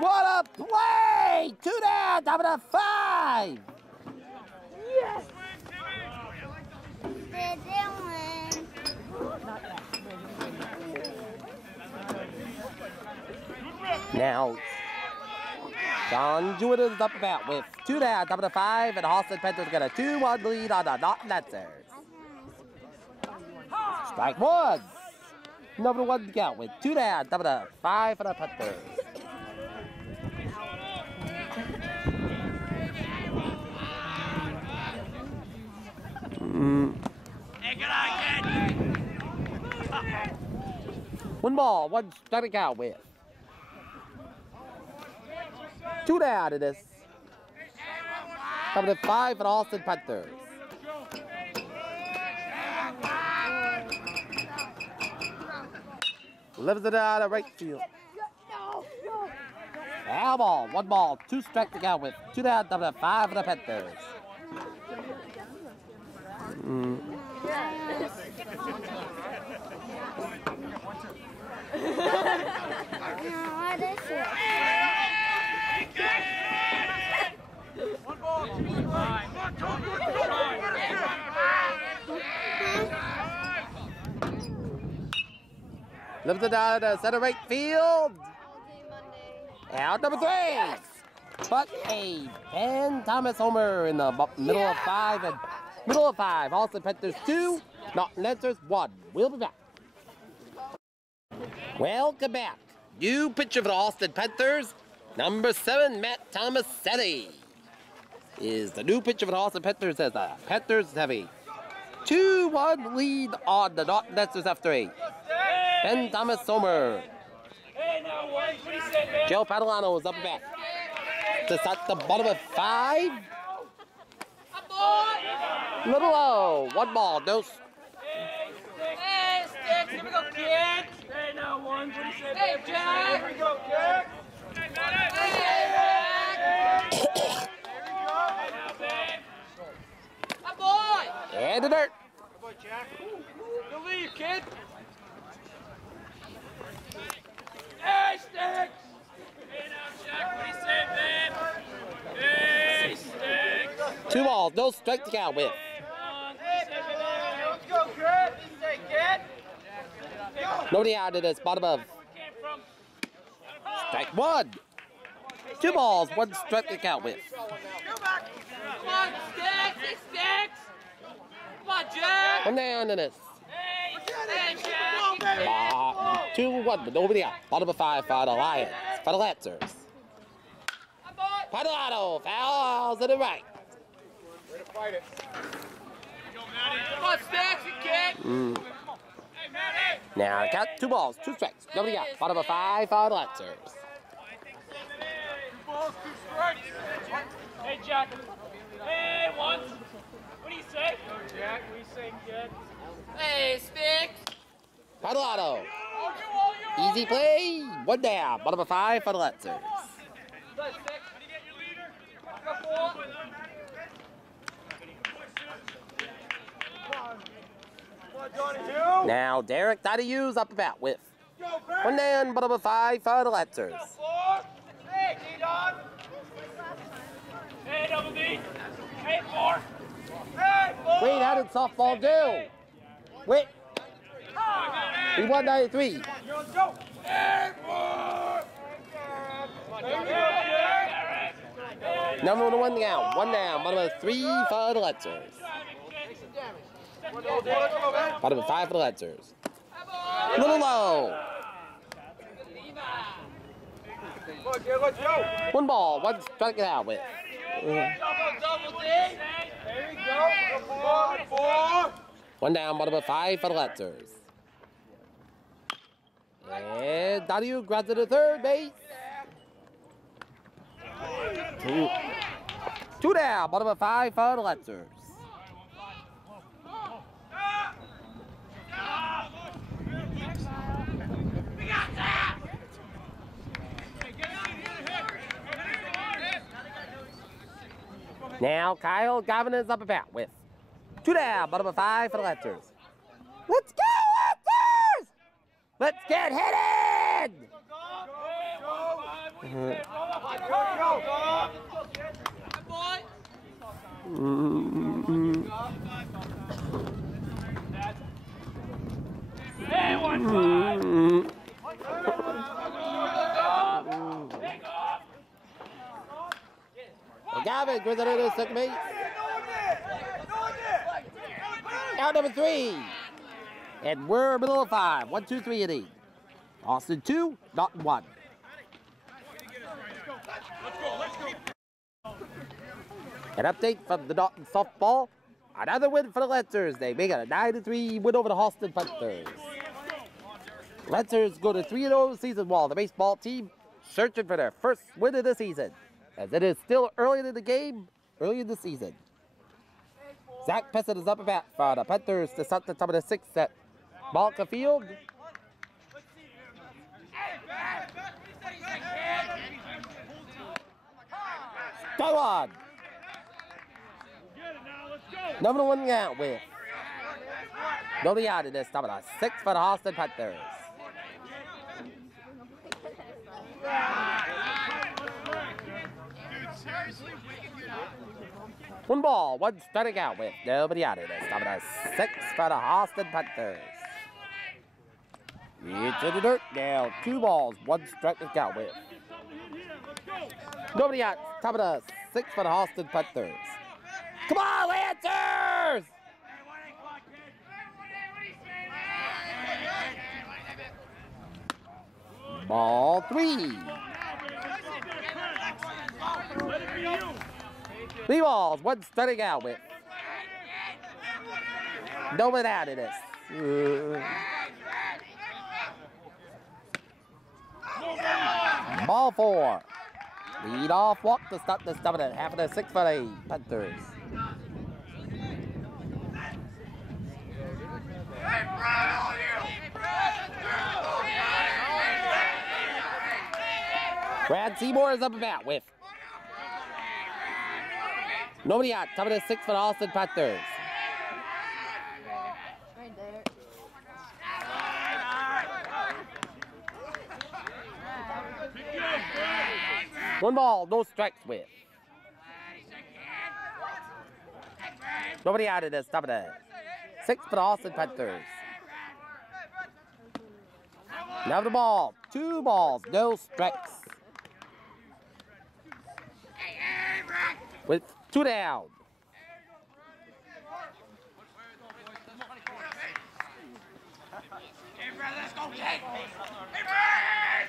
What a play! 2 down, top of the 5. Yes. Now, John Jewett is up bat with 2 down, top of the 5, and the Holliston Panthers got a 2-1 lead on the Norton Lancers. Strike 1. Number 1 to count with 2 down, top of the 5 for the Panthers. One ball, 1 strike out with. 2 down it is. Top of the 5 for the Holliston Panthers. Lives it out of right field. Foul ball, 1 ball, 2 strike to count with. 2 down, top of the 5 for the Panthers. What is it? Lives it out of center right field. Out number 3. But a Ben Thomas homer in the middle of 5 and middle of 5. Holliston Panthers 2, Norton Lancers 1. We'll be back. Welcome back. New pitcher for the Holliston Panthers, number 7, Matt Tomasetti, is the new pitcher for the Holliston Panthers as the Panthers have a 2-1 lead on the Norton Lancers after a Ben Thomas homer. Joe Padalano is up and back. Just at the bottom of 5. Little low. 1 ball. No. Hey, Sticks, here we go, kid. Hey, now 1, hey, Jack. Here we go, kid. Hey, boy. And the dirt. Good boy, Jack. Good leave, kid. Hey, Sticks. Hey, now, Jack, what do you say, babe? 2 balls, no strike to count with. Let's go, Chris. Kid. Nobody out of this, bottom of. Strike 1. 2 balls, 1 strike to count with. Come on, sticks. Come on, Jack. 1 down in this. Hey, Jack. 2-1, but nobody out. Bottom of 5 for the Lions. For the Lancers. Padulato fouls to the right. Way to fight it. Come on, Stacks, you kid. Now count 2 balls, 2 strikes. Nobody out. Bottom of 5 for the Lancers. 2 balls, 2 strikes. Hey, Jack. Hey, once. What do you say? Go, Jack. What do you say, kid? Hey, Sticks. Padulato. Easy play. 1 down. Bottom of 5 for the Lancers. Now Derek Donahue's up about with 1 down, bottom of 5 for the Lancers. Hey, D-Dog. Hey, Double D. Hey, 4. Hey, 4. Wait, how did softball do? Wait. He won 93. Go. Hey, 4. Number 1 down, 1 down, bottom of 3 for the Lancers. Bottom of 5 for the Lancers. Little low. Let's go. 1 ball, 1 strike it out with. There we go. 4. 1 down, bottom of 5 for the Lancers. And Donahue grabs it to third base. 2 down, bottom of 5 for the Lancers. Now Kyle Gavin is up about with 2 down, bottom of 5 for the Lancers. Let's go, Lancers! Let's get headed! Hey, 1-5. Gavin goes into the second base. Out number 3. And we're middle of 5. 1, 2, 3 inning. Austin 2, Norton 1. An update from the Norton softball. Another win for the Lancers. They make it a 9-3 win over the Holliston Panthers. Lancers go to 3-0 season while the baseball team searching for their first win of the season, as it is still early in the game, early in the season. Zach Pessett is up about for the Panthers to start the top of the 6th at Malka Field. Go on! Number 1 out with nobody out in this top of the 6th for the Holliston Panthers. One ball, 1 strike out with nobody out in this top of the 6th for the Holliston Panthers. Into the dirt now, 2 balls, 1 strike out with nobody out, top of the 6th for the Holliston Panthers. Come on, Lancers! Ball 3. 3 balls, 1 strike out with nobody out of this. Ball 4. Lead off walk to start the top of the half of the 6th for the Panthers. Brad Seymour is up about with nobody out, top of the 6th for the Holliston Panthers. Right there. 1 ball, no strikes with Nobody out of this. Top of that. 6 for the Holliston Panthers. Now the ball. 2 balls. No strikes. With 2 down. Hey, Brad, let's go, kid! Hey, Brad!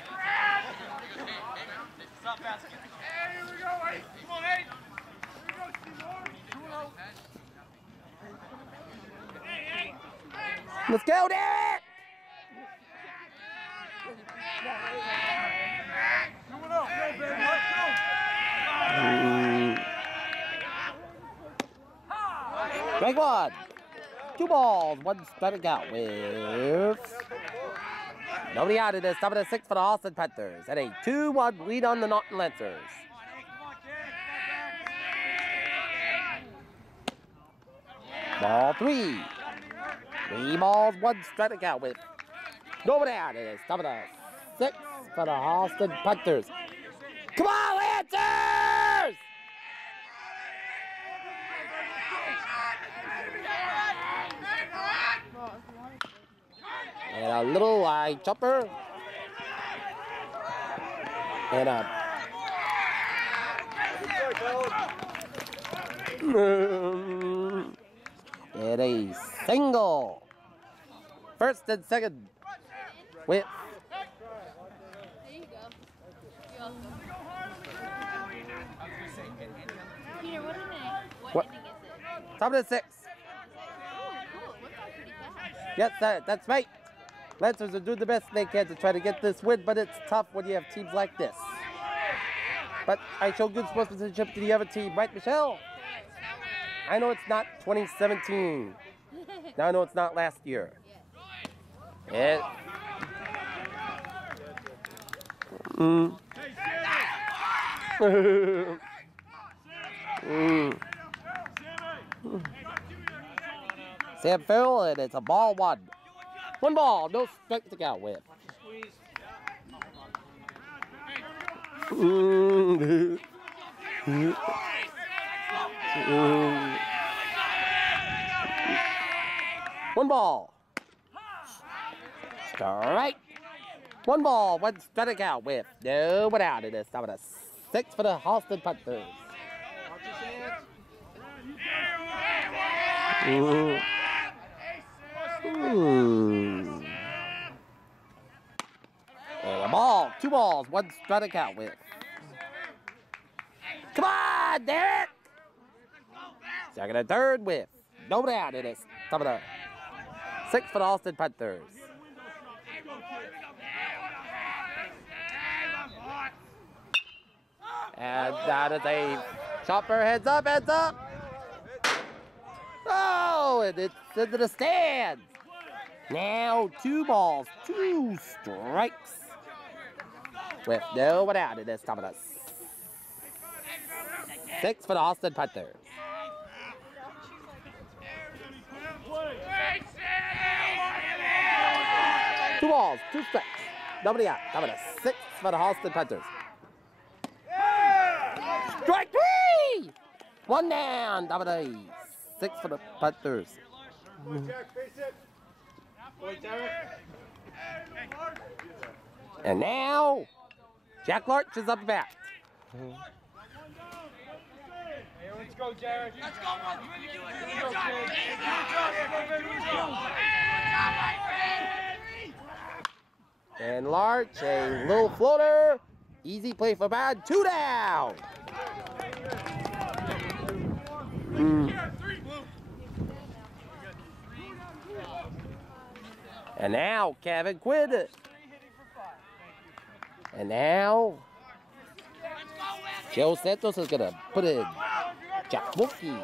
Stop basket. Hey, here we go, hey! Come on, hey! Here we go, Seymour! Hey, Brad! Let's go, Derek! Coming up, go, baby, let's go! Strike 1. 2 balls, 1 strike out with nobody out of this. Top of the 6 for the Holliston Panthers at a 2-1 lead on the Norton Lancers. Ball 3. 3 balls, 1 strike out with nobody out of this. Top of the 6 for the Holliston Panthers. Come on, Lancers! And a little eye chopper. And a single. First and second with There you go. You're welcome. Peter, what inning is it? top of the 6. Oh, cool. It worked out pretty fast. Yes, that's right. Lancers are doing the best they can to try to get this win, but it's tough when you have teams like this. But I show good sportsmanship to the other team, right, Michelle? I know it's not 2017. Now I know it's not last year. And Sam Farrell, and it's a ball 1. 1 ball, no strike to go with. One ball. Strike. 1 ball, 1 strike out with no one out of this. Top of the 6 for the Holliston Panthers. And a ball, 2 balls, 1 strike out with. Come on, Derek! Second and third with nobody out of this. Top of the 6 for the Holliston Panthers. And that is a chopper, heads up, heads up! Oh, and it's into the stands. Now 2 balls, 2 strikes. With no one out of this. Top of the 6 for the Holliston Panthers. 2 balls, 2 strikes. Nobody out. Top of the 6 for the Holliston Panthers. Strike 3! 1 down. Top of the 6 for the Panthers. And now, Jack Larch is up bat. Hey, let's go, Jared. Let's go, Mark. And Larch, a little floater. Easy play for bad. 2 down. And now, Kevin Quinn. And now, Joe Santos is going to put in Jack Wolfie.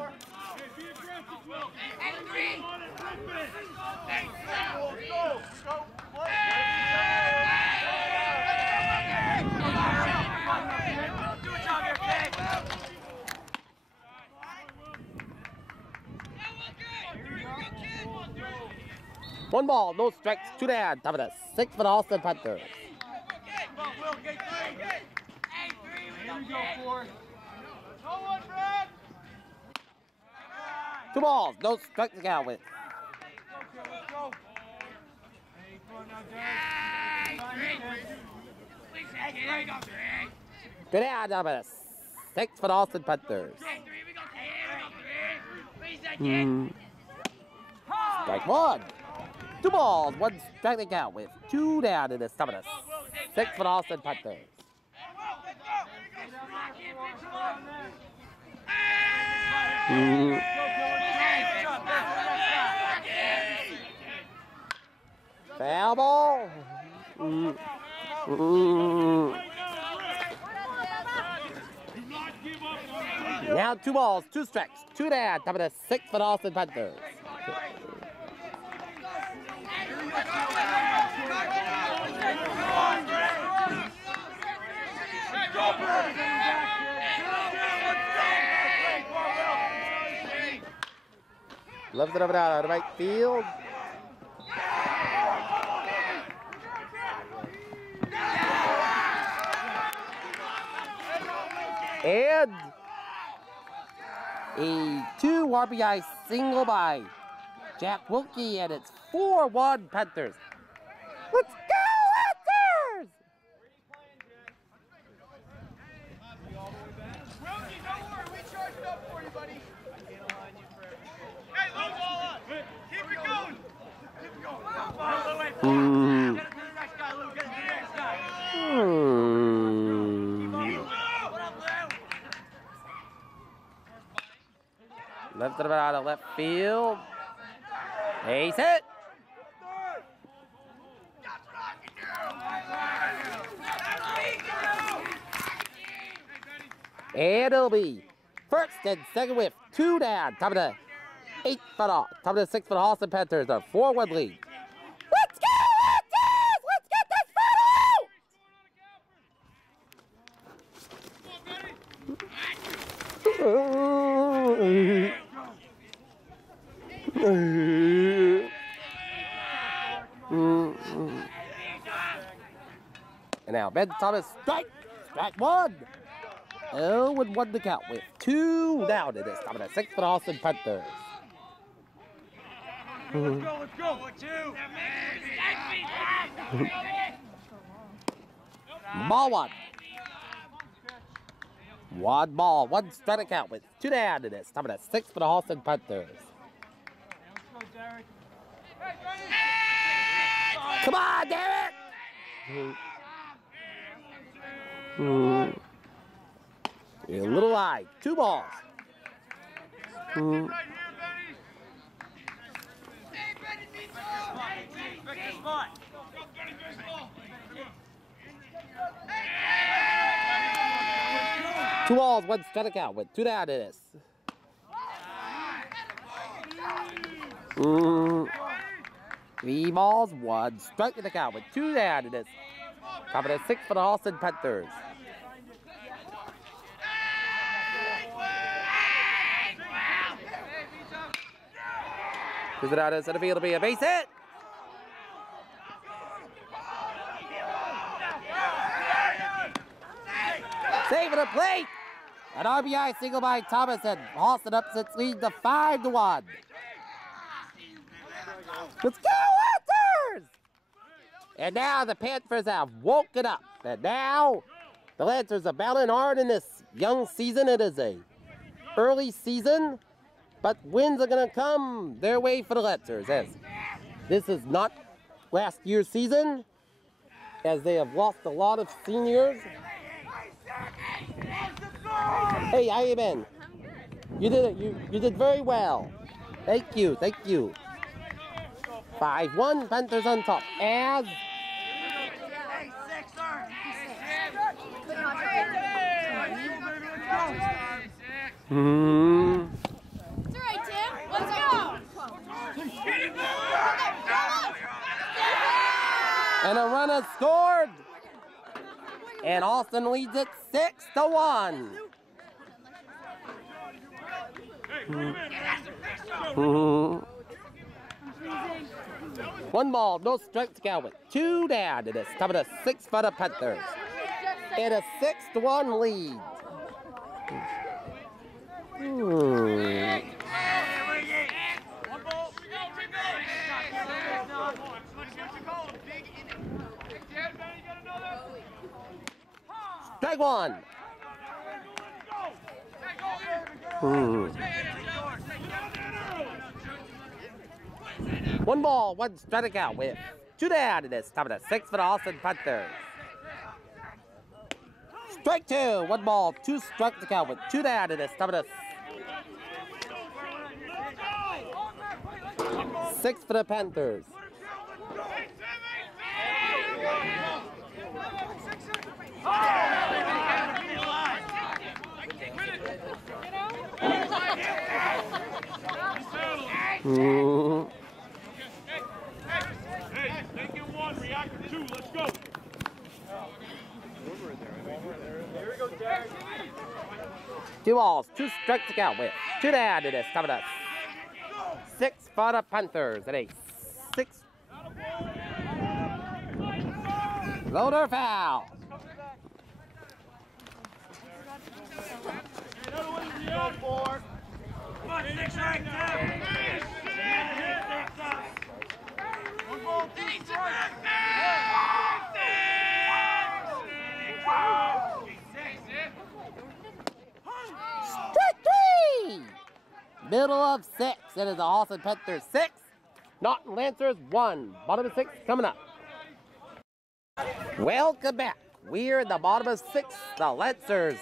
One ball, no strikes, 2 down. Top of the 6 for the Holliston Panthers. 2 balls, no strike to count with. Good out, number 6 for the Holliston Panthers. Strike 1. 2 balls, 1 strike to count with. 2 down in the 7th. 6 for the Holliston Panthers. Foul ball. Now 2 balls, 2 strikes, 2 down, top of the 6 for the Holliston Panthers. Left it over out of right field. And a 2 RBI single by Jack Wilkie, and it's 4-1 Panthers. Let's go, Panthers! Wilkie, don't worry, we charged up for you, buddy. Hey, low ball up. Keep it going. Keep it going. Get it to the next guy, Lou. Get it to the next guy. What up, Lou? Left it out of left field. Ace hit. And it'll be first and second whiff, 2 down, top of the 8 foot off, top of the 6 foot Holliston Panthers, a 4-1 lead. Let's go, Panthers! Let's get this And now Ben Thomas, strike 1. 0-1 to count with 2 down in this top of the 6 for the Holliston Panthers. Let's go. 2. Ball 1. 1 ball, 1 strike to count with 2 down in this top of the 6 for the Holliston Panthers. Come on, Derek! A little high, 2 balls. Two balls, 1 strike out with 2 down in this. 3 balls, 1 strike to the count with 2 down in this. Top of the 6 for the Holliston Panthers. Cruise it out into the field to be a base hit. Save at the plate. An RBI single by Thomas, and Holliston ups its lead to 5-1. Let's go, Lancers! And now the Panthers have woken up. And now the Lancers are battling hard in this young season. It is a early season, but wins are going to come their way for the Lancers. As this is not last year's season, as they have lost a lot of seniors. Hey, how you been? You did it. You did very well. Thank you. 5-1, Panthers on top. As It's all right, Tim. Let's go. and a run has scored. And Holliston leads it 6-1. One ball, no strike to count with 2 down to this top of the 6 for the Panthers. And a 6-1 lead. Strike one. One ball, one strikeout with 2 down in this. Top of the 6th for the Holliston Panthers. Strike 2. 1 ball, 2 strikeouts with 2 down in this. Top of the 6th for the Panthers. Hey, they get 1, react to 2, let's go. Here we go, Derek. 2 balls, 2 strikeouts with 2 down in this. Top of the 6th for the Panthers. At a 6. Loader foul. Go 4. Come on, 6 right now. 1 ball, 2 strikes. Strike 3. Middle of 6. It is the Holliston Panthers 6. Norton Lancers 1. Bottom of 6 coming up. Welcome back. We're in the bottom of 6. The Lancers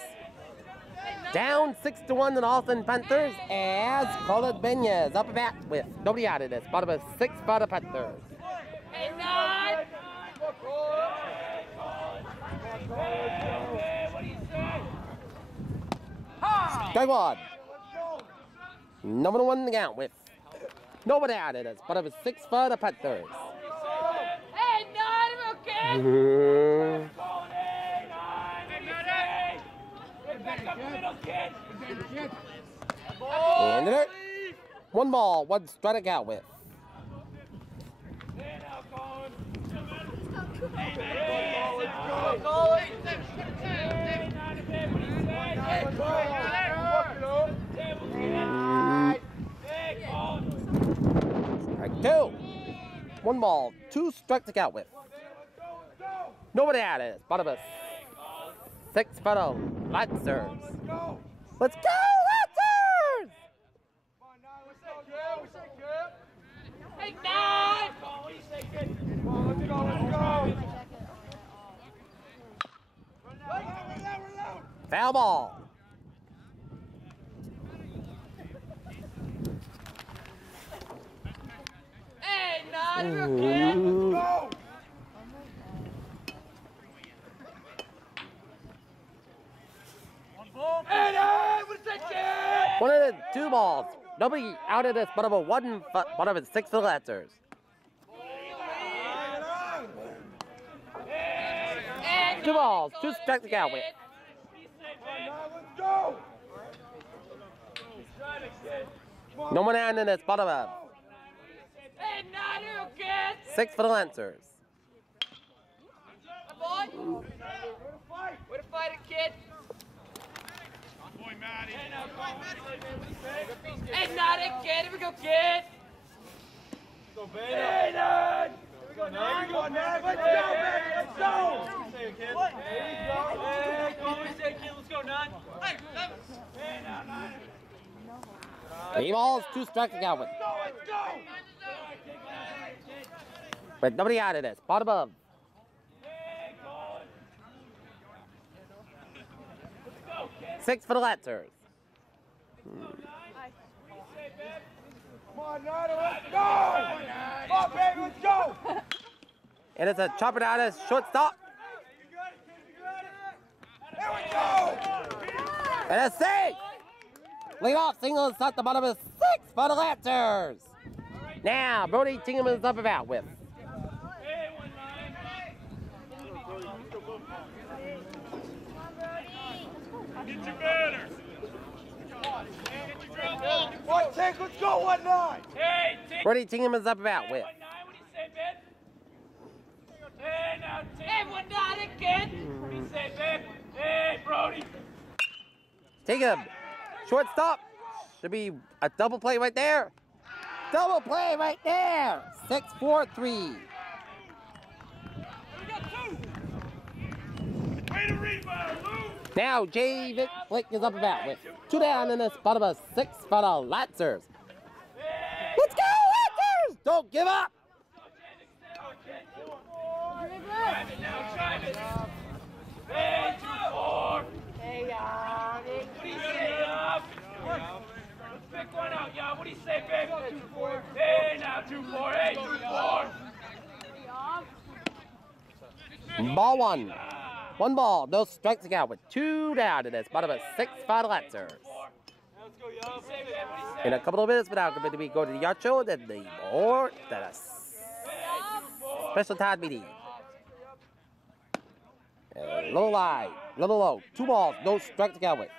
down 6-1 to the Holliston Panthers as Colin Benyas up and back with nobody out of this. Bottom of 6 for the Panthers. Strike 1. Number 1 in the count with nobody out of this. Bottom of 6 for the Panthers. And it. 1 ball, 1 strikeout with. Strike 2. 1 ball, 2 strikeout with. Nobody out of it. Bottom of 6 for the Lancers. Let's go, Lancers! Come on, 9, let's go, Gil. We say Gil. Hey, 9! Come on, let's go, let's go. Foul ball. Hey, 9, you Go! Hey, 9, what's that kid? 1 of the 2 balls. Nobody out of this, bottom of 1, bottom of 6 for the Lancers. 2 balls, 2 strikeout with. Let's go! No one out in this, bottom of Hey, 9, you kid? 6 for the Lancers. Come on. Way to fight it, kid. Boy, Matty. Hey, 9, kid. Here we go, kid. Go, baby. Hey, Ned! Here we go, Ned. Let's go, baby. Let's go! Say it, kid. There you go. Hey, come on, say it, kid. Let's go, Ned. Hey, hey, now, Ned. 3 balls, 2 strikeout with. Let's go! But nobody out of this, bottom of 6 for the Lancers. Come on, Ned. Let's go! Come on, baby. Let's go! And it's a chopper out of shortstop. Here we go! And a save. Lead off single is at the bottom of 6 for the Lancers. Now, Brody Tingham is up about with. Get your banner. One, take, let's go, 1-9. Hey, take Brody Tingham is up about with. 1-9. What do you say, Ben? Hey, now, take. Hey, 1-9 again. What do you say, Ben? Hey, Brody. Tingham, shortstop. Should be a double play right there. Double play right there. 6-4-3. We got 2. Way to rebound, Lou. Now J. Flick is up about with 2 down in this bottom of 6 for the Lancers. Let's go, Lancers! Don't give up! Drive it now, drive it. Hey, 2-4. Hey, What do you say, Yob? Let's pick one out, Yob. What do you say, babe? 2-4. Hey, now 2-4. Hey, 2-4. Ball 1. 1 ball, no strikes again with 2 down in this bottom of 6 for the Lancers. Let's go, Yob. Say, babe, what do you say? In a couple of minutes, but now going to be going to the yacht show, then the board, then a special time meeting. Little line, little low, 2 balls, no strikes to count with.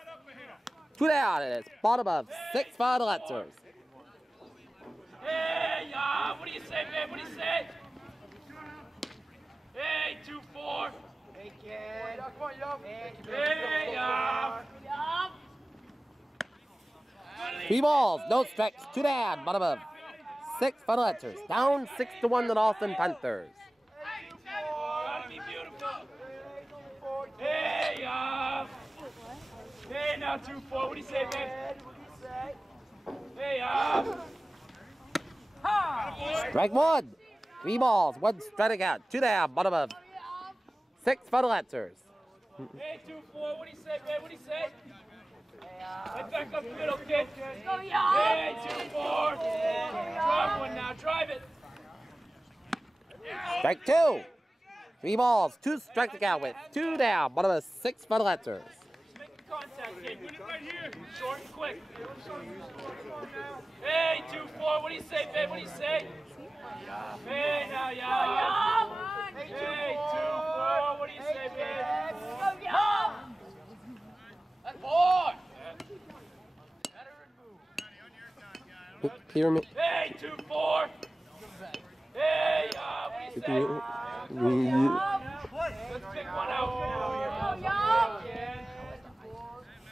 2 down, and it's bottom of 6 for the Lancers. Hey, Yob. What do you say, babe? What do you say? Hey, 2-4. Hey, kid. Come on, Yob. Hey, Yob. 3 balls, no strikes, 2 down, bottom of 6 for the Lancers. Down 6-1 to the Holliston Panthers. Gotta be beautiful. Hey, hey, now 2-4. What do you say, babe? Hey, Strike 1. 3 balls, 1 striking out, 2 down, bottom of 6 for the Lancers. Hey, 2-4. What do you say, babe? What do you say? Head back up the middle, kid. Hey, 2-4. Drive one now. Drive it. Strike 2. 3 balls, 2 strikes to count with, 2 down, bottom of 6 for the Lancers. Make the contact, kid. Win it right here. Short and quick. Hey, 2-4. What do you say, babe? What do you say? Hey, now, Yob. Hey, 2-4. What do you say, babe? That's boy. Pyramid. Hey, 2-4. Hey, Yob. What do you say? Let's pick one out.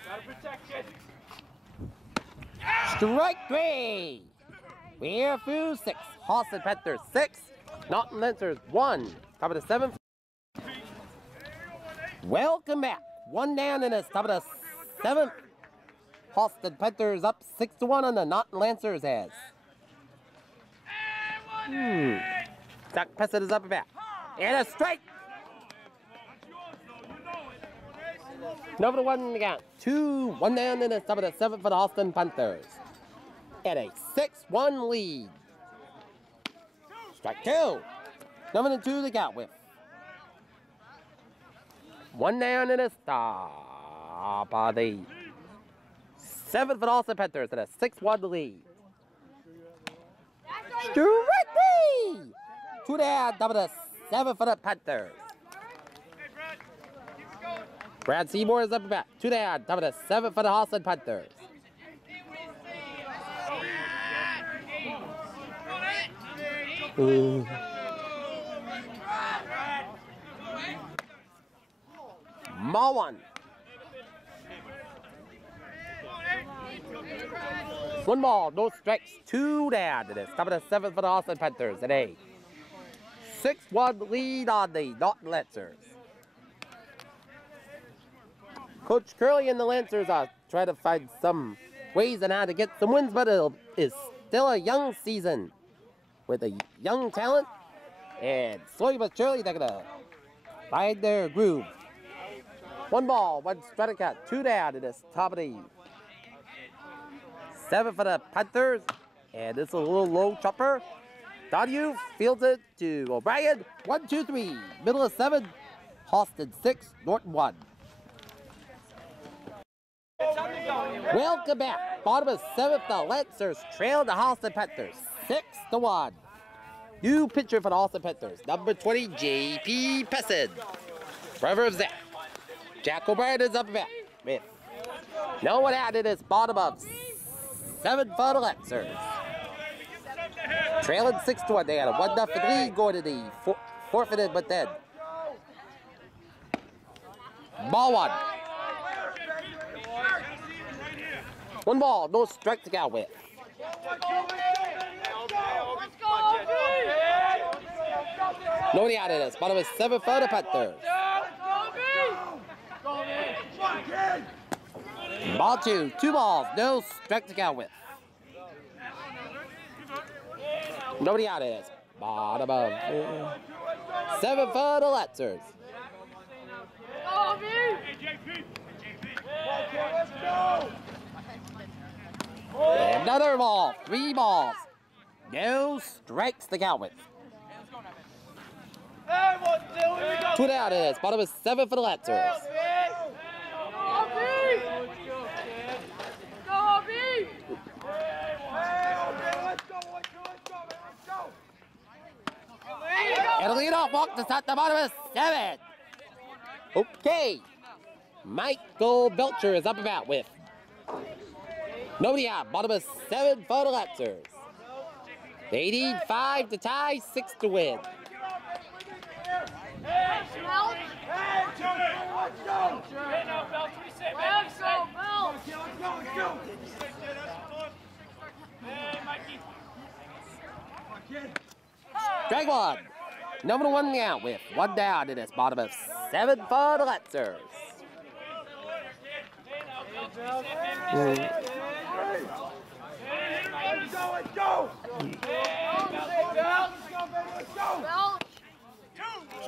Gotta protect it. Strike 3. We're through 6. Holliston Panthers 6. Norton Lancers 1. Top of the 7th. Welcome back. 1 down in this top of the 7th. Holliston Panthers up 6-1 on the Norton Lancers as. Zach Pessett is up and back. And a strike. Number 1 again. 1 down in the top of the 7th for the Holliston Panthers. At a 6-1 lead. Strike 2. Number 2 they got with. 1 down in the top of the 7th for the Holliston Panthers at a 6-1 lead. Strike 3. 2 down, top of the 7th for the Panthers. Brad Seymour is up and back. 2 down, top of the 7th for the Holliston Panthers. Ball 1. 1 ball, no strikes, 2 down to this. Top of the 7th for the Holliston Panthers at a 6-1 lead on the Norton Lancers. Coach Curley and the Lancers are trying to find some ways on how to get some wins, but it is still a young season with a young talent. And slowly but surely, they're going to find their groove. 1 ball, 1 strike out, 2 down to this top of the 7 for the Panthers. And it's a little low chopper. Donahue fields it to O'Brien. 1, 2, 3. Middle of 7. Holliston 6, Norton 1. Welcome back. Bottom of 7th, the Lancers trail the Holliston Panthers 6-1. New pitcher for the Holliston Panthers, number 20, J.P. Pessin. Brother of Zach. Jack O'Brien is up and back with no one out in this bottom of 7 for the Lancers. Trailing 6-1. They had a 1-0 lead going to the 4th inning, but then ball 1. 1 ball, no strike to go with. Nobody out of this. Bottom of 7 for the Panthers. Ball two. 2 balls. No strike to count with. Nobody out is. Bottom of 7 for the Letzers. Another ball. 3 balls. No strikes to count with. 2 down it is. Bottom of 7 for the Letzers. And a lead-off walk to start the bottom of 7. Okay. Michael Belcher is up about with. Nobody out. Bottom of 7 for the Letzers. They need 5 to tie, 6 to win. Drag one. Number 1 out with 1 down in this bottom of 7 for the Letzers.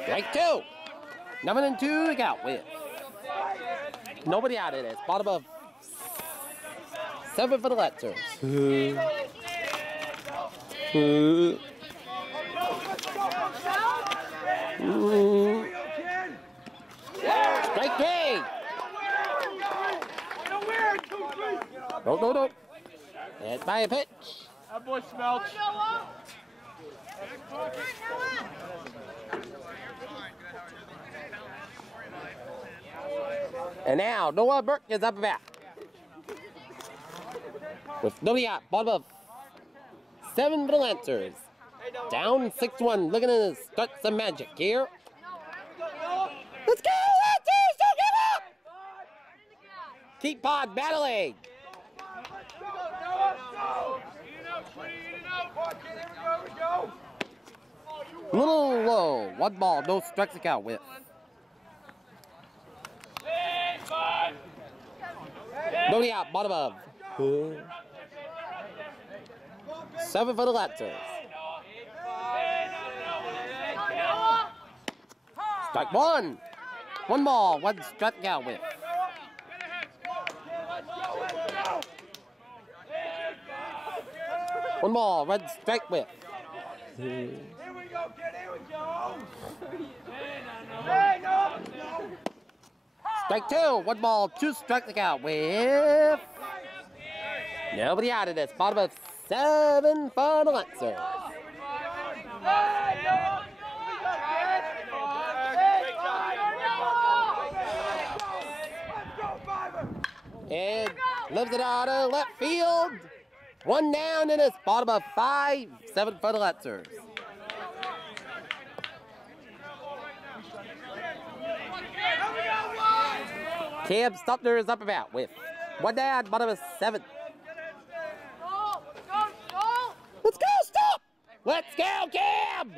Strike 2. Number 2 to out with. Nobody out in this bottom of 7 for the Letzers. Strike 3. No. It's by a pitch. That boy Smelch. And now Noah Burke is up about. With nobody out, bottom of 7 for the Lancers. Down 6-1, looking to start some magic here. Let's go, Lancers! Don't give up! Keep on battling. A little low. 1 ball, no strikes to count with. Nobody out, bottom of 7 for the Lancers. Strike 1. 1 ball, 1 strike out with. One ball, 1 strike with. Here we go, kid, here we go. Strike 2, 1 ball, 2 strikes out with. Nobody out of this. Bottom of 7 for the Lancers. And lives it out of left field. 1 down in this bottom of 5, 7 for the Letzers. Cam Stupner is up about with 1 down, bottom of 7. Let's go, stop! Let's go, Cam!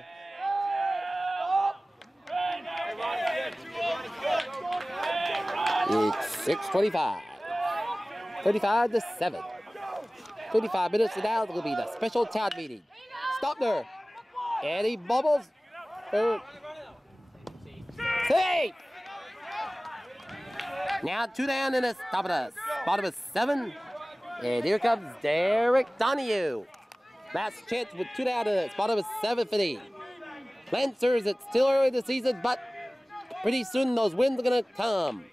It's 6:25. 35 to 7. 35 minutes from now, it'll be the special town meeting. Stupner. And he bubbles. Safe! Now 2 down in the top of the bottom of 7. And here comes Derek Donahue. Last chance with 2 down in the bottom of 7 for the Lancers. It's still early in the season, but pretty soon those wins are going to come.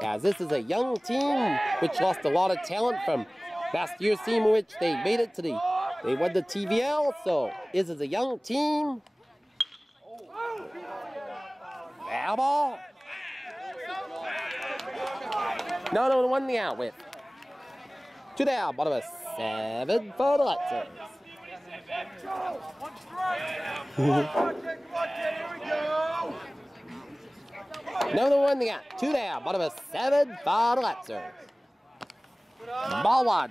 As this is a young team which lost a lot of talent from last year's team, which they made it to they won the TVL. So this is a young team. Foul ball. No, 1 the out with 2 down, bottom of 7 for the Letzers. Another 1 the out, 2 down, bottom of 7 for the Letzers. Ball 1.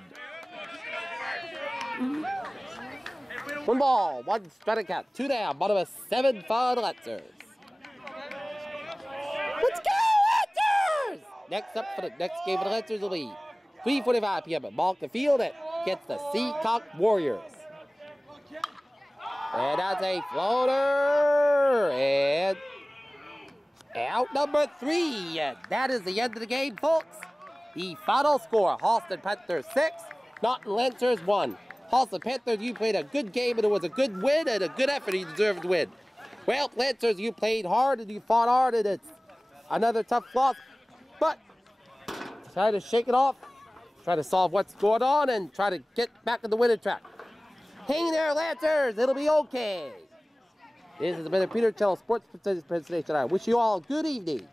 1 ball, 1 strike out, 2 down, bottom of 7 for the Letzers. Let's go, Letzers! next up for the next game of the Lancers will be 3:45 p.m. at Malkin Field against the Seacock Warriors. And that's a floater, and out number 3. And that is the end of the game, folks. The final score, Holliston Panthers 6, Norton Lancers 1. Holliston Panthers, you played a good game, and it was a good win and a good effort. You deserved to win. Well, Lancers, you played hard and you fought hard, and it's another tough loss. But try to shake it off, try to solve what's going on, and try to get back on the winning track. Hang there, Lancers. It'll be okay. This has been a Peter Channel Sports Presentation. I wish you all a good evening.